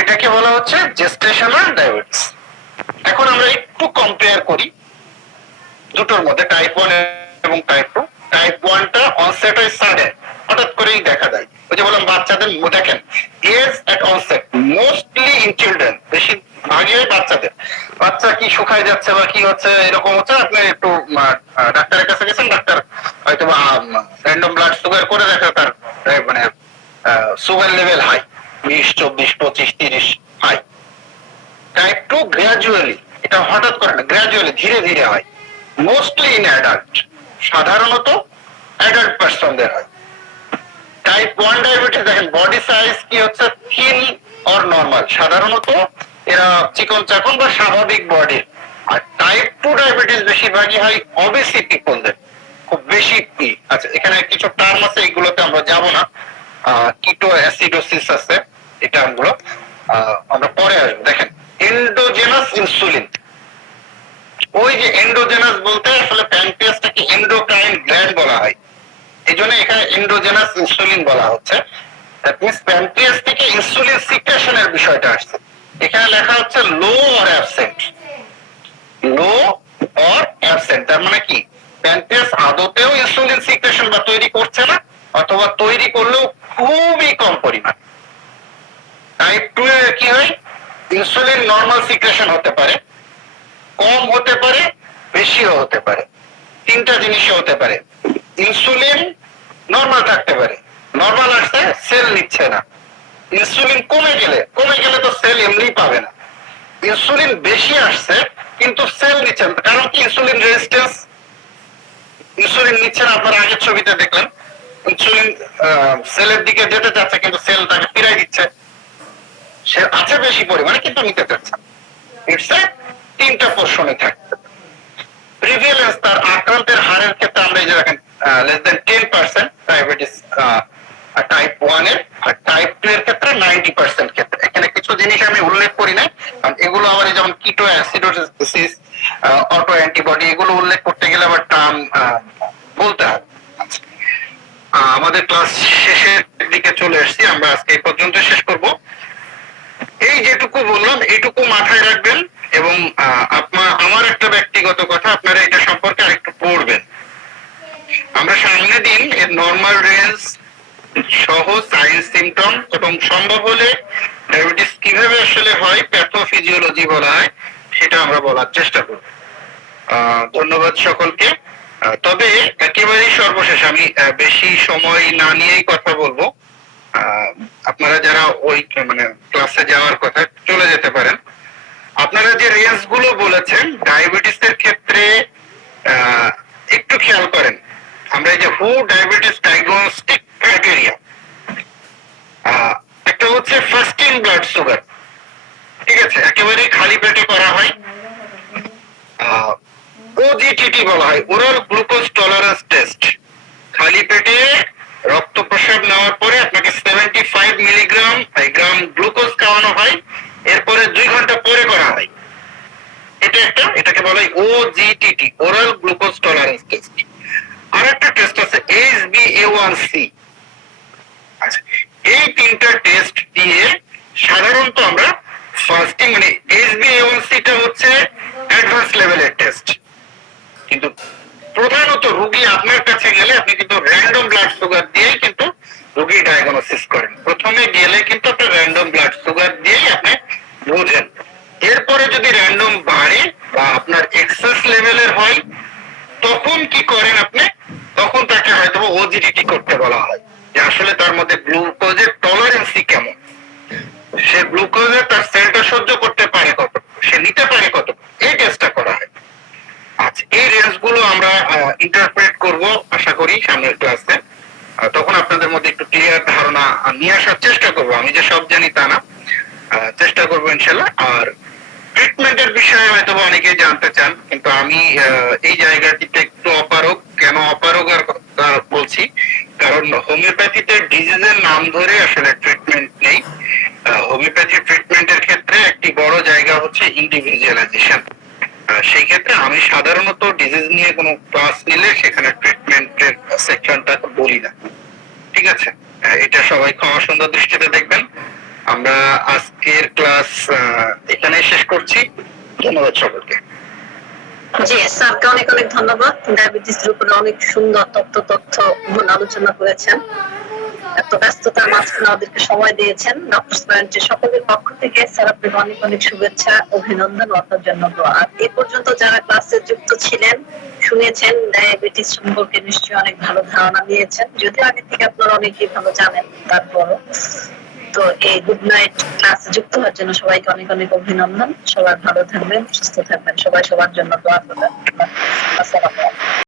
এটাকে বলা হচ্ছে জেস্টেশনাল ডায়াবেটিস। এখন আমরা একটু কম্পেয়ার করি দুটোর মধ্যে, টাইপ 1 এবং টাইপ 2। টাইপ 1টা অনসেট হয় সাডেন, হঠাৎ করেই দেখা যায়। ওই যে বললাম বাচ্চাদের, দেখেন age at onset mostly in children, বেশি ভাগে বাচ্চাদের। বাচ্চা কি শুকায় যাচ্ছে বা কি হচ্ছে এরকম হচ্ছে, আপনি একটু ডাক্তারের কাছে গেছেন, ডাক্তার হয়তো র্যান্ডম ব্লাড সুগার করে দেখে তার মানে sugar level high, 20, 24, 25, 30 high. Type 2 gradually, এটা হঠাৎ করে না, গ্র্যাজুয়ালি ধীরে ধীরে হয়, মোস্টলি ইন অ্যাডাল্ট, সাধারণত অ্যাডাল্ট পার্সনদের হয়। টাইপ 1 ডায়াবেটিস দেখেন বডি সাইজ কি হচ্ছে থিন অর নরমাল, সাধারণত এরা চিকন চাকন বা স্বাভাবিক বডি। আর টাইপ 2 ডায়াবেটিস বেশিরভাগই হয় অবেসি পিপলদের, খুব বেশি কি। আচ্ছা এখানে কিছু টার্ম আছে, এগুলোতে আমরা যাব না। কিটো অ্যাসিডোসিস আছে, এই টার্মগুলো আমরা পরে আসবো। দেখেন এন্ডোজেনাস ইনসুলিন, ওই যে এন্ডোজেনাস বলতে আসলে প্যানক্রিয়াসটাকে এন্ডোক্রাইন গ্ল্যান্ড বলা হয়, এই জন্য এখানে এন্ডোজেনাস ইনসুলিন বলা হচ্ছে। দ্যাট মিন্স প্যানক্রিয়াস থেকে ইনসুলিন সিক্রেশনের বিষয়টা আসছে। এখানে লেখা হচ্ছে low or absent, low or absent. তার মানে কি প্যানক্রিয়াস আদতেও ইনসুলিন সিক্রেশন বা তৈরি করছে না, অথবা তৈরি করলেও খুবই কম পরিমাণ। টাইপ 2 এ কি হয়, ইনসুলিন নরমাল সিক্রেশন হতে পারে, কম হতে পারে, বেশিও হতে পারে, তিনটা জিনিসও হতে পারে। ইনসুলিন নরমাল থাকতে পারে, নরমাল আসছে সেল নিচ্ছে না। ইনসুলিন কমে গেলে তো সেল এমনি পাবে না। ইনসুলিন বেশি আসছে কিন্তু সেল নিচ্ছে না, কারণ কি ইনসুলিন রেজিস্ট্যান্স, ইনসুলিন নিচ্ছে না। আপনারা আগের ছবিতে দেখলেন ইনসুলিন সেলের দিকে যেতে চাচ্ছে কিন্তু সেল তাকে ফিরাই দিচ্ছে, সে আছে বেশি পরিমাণে কিন্তু নিতে চাচ্ছে। ইটস তিনটা পোর্শনে থাকবে। প্রিভিলেন্স তার আক্রান্তের হারের ক্ষেত্রে আমরা এই যে দেখেন less than 10% ডায়াবেটিস টাইপ 1 এর, আর টাইপ 2 এর ক্ষেত্রে 90% ক্ষেত্রে। এখানে কিছু জিনিস আমি উল্লেখ করি না, কারণ এগুলো আবার যেমন কিটো অ্যাসিডোসিস, অটো অ্যান্টিবডি, এগুলো উল্লেখ করতে গেলে আবার টার্ম বলতে হয়। আমাদের ক্লাস শেষের দিকে চলে এসেছি, আমরা আজকে এই পর্যন্ত শেষ করব। এই যেটুকু বললাম এইটুকু মাথায় রাখবেন, এবং আমার একটা ব্যক্তিগত কথা, আপনারা এটা সম্পর্কে আরেকটু পড়বেন। আমরা সামনের দিন এর নরমাল রেঞ্জ সহ সাইন সিমটম এবং সম্ভব হলে ডায়াবেটিস কিভাবে আসলে হয়, প্যাথোফিজিওলজি বলা হয়, সেটা আমরা বলার চেষ্টা করব। ধন্যবাদ সকলকে। তবে একেবারেই সর্বশেষ আমি বেশি সময় না নিয়েই কথা বলবো। আপনারা যারা ওই মানে ক্লাসে যাওয়ার কথা চলে যেতে পারেন। আপনারা যে রেঞ্জ গুলো বলেছেন ডায়াবেটিসের ক্ষেত্রে একটু খেয়াল করেন। আমরা এই যে হু ডায়াবেটিস ডায়াগনস্টিক ক্রাইটেরিয়া, একটা হচ্ছে ফাস্টিং ব্লাড সুগার, ঠিক আছে, একেবারে খালি পেটে করা হয়। ওজিটিটি বলা হয়, ওরাল গ্লুকোজ টলারেন্স টেস্ট। খালি পেটে রক্ত প্রস্রাব নেওয়ার পরে আপনাকে 75 মিলিগ্রাম গ্রাম গ্লুকোজ খাওয়ানো হয়, এরপরে 2 ঘন্টা পরে করা হয়। এটাকে বলা হয় OGTT, oral glucose tolerance test. আর একটা টেস্ট আছে HbA1c। আচ্ছা, এই তিনটা টেস্ট দিয়ে সাধারণত আমরা ফাস্টিং মানে HbA1c টা হচ্ছে অ্যাডভান্স লেভেলের টেস্ট, কিন্তু প্রধানত রোগী আপনার কাছে গেলে আপনি কিন্তু র্যান্ডম ব্লাড সুগার দিয়েই কিন্তু রোগী ডায়াগনোসিস করেন। প্রথমে গেলে কিন্তু আপনি র্যান্ডম ব্লাড সুগার দিয়েই আপনি বুঝেন। এরপরে যদি র্যান্ডম বাড়ে বা আপনার এক্সেস লেভেলের হয়, তখন কি করেন আপনি, তখন তাকে হয়তো ওজিডিটি করতে বলা হয়, যে আসলে তার মধ্যে গ্লুকোজের টলারেন্সি কেমন, সে গ্লুকোজে তার সেলটা সহ্য করতে পারে কত, সে নিতে পারে কত, এই টেস্টটা করা হয়। আচ্ছা, এই রেঞ্জ গুলো আমরা ইন্টারপ্রেট করব আশা করি সামনের ক্লাসে। তখন আপনাদের মধ্যে একটু ক্লিয়ার ধারণা নিয়ে আসার চেষ্টা করব। আমি যে সব জানি তা না, চেষ্টা করবো ইনশাল্লাহ। আর ট্রিটমেন্টের বিষয়ে হয়তো অনেকে জানতে চান, কিন্তু আমি এই জায়গাটিতে একটু অপারগ। কেন অপারগ আর বলছি, কারণ হোমিওপ্যাথিতে ডিজিজের নাম ধরে আসলে ট্রিটমেন্ট নেই। হোমিওপ্যাথি ট্রিটমেন্টের ক্ষেত্রে একটি বড় জায়গা হচ্ছে ইন্ডিভিজুয়ালাইজেশন। সেই ক্ষেত্রে আমি সাধারণত ডিজিজ নিয়ে কোনো ক্লাস নিলে সেখানে ট্রিটমেন্টের সেকশনটা বলি না, ঠিক আছে? এটা সবাই ক্ষমা সুন্দর দৃষ্টিতে দেখবেন। আমরা আজকের ক্লাস এখানে শেষ করছি। ধন্যবাদ সকলকে। জি স্যারকে অনেক অনেক ধন্যবাদ। ডায়াবেটিসের উপরে অনেক সুন্দর তথ্য আলোচনা করেছেন। এত ব্যস্ততার মাঝখানে আমাদেরকে সময় দিয়েছেন। ডক্টর স্টুডেন্টের সকলের পক্ষ থেকে স্যার আপনাকে অনেক অনেক শুভেচ্ছা, অভিনন্দন, আপনার জন্য দোয়া। আর এ পর্যন্ত যারা ক্লাসে যুক্ত ছিলেন, শুনেছেন, ডায়াবেটিস সম্পর্কে নিশ্চয়ই অনেক ভালো ধারণা নিয়েছেন, যদিও আগে থেকে আপনারা অনেকেই ভালো জানেন, তারপরও তো এই গুড নাইট ক্লাসে যুক্ত হওয়ার জন্য সবাইকে অনেক অনেক অভিনন্দন। সবাই ভালো থাকবেন, সুস্থ থাকবেন, সবাই সবার জন্য দোয়া করবেন। আসসালামু আলাইকুম।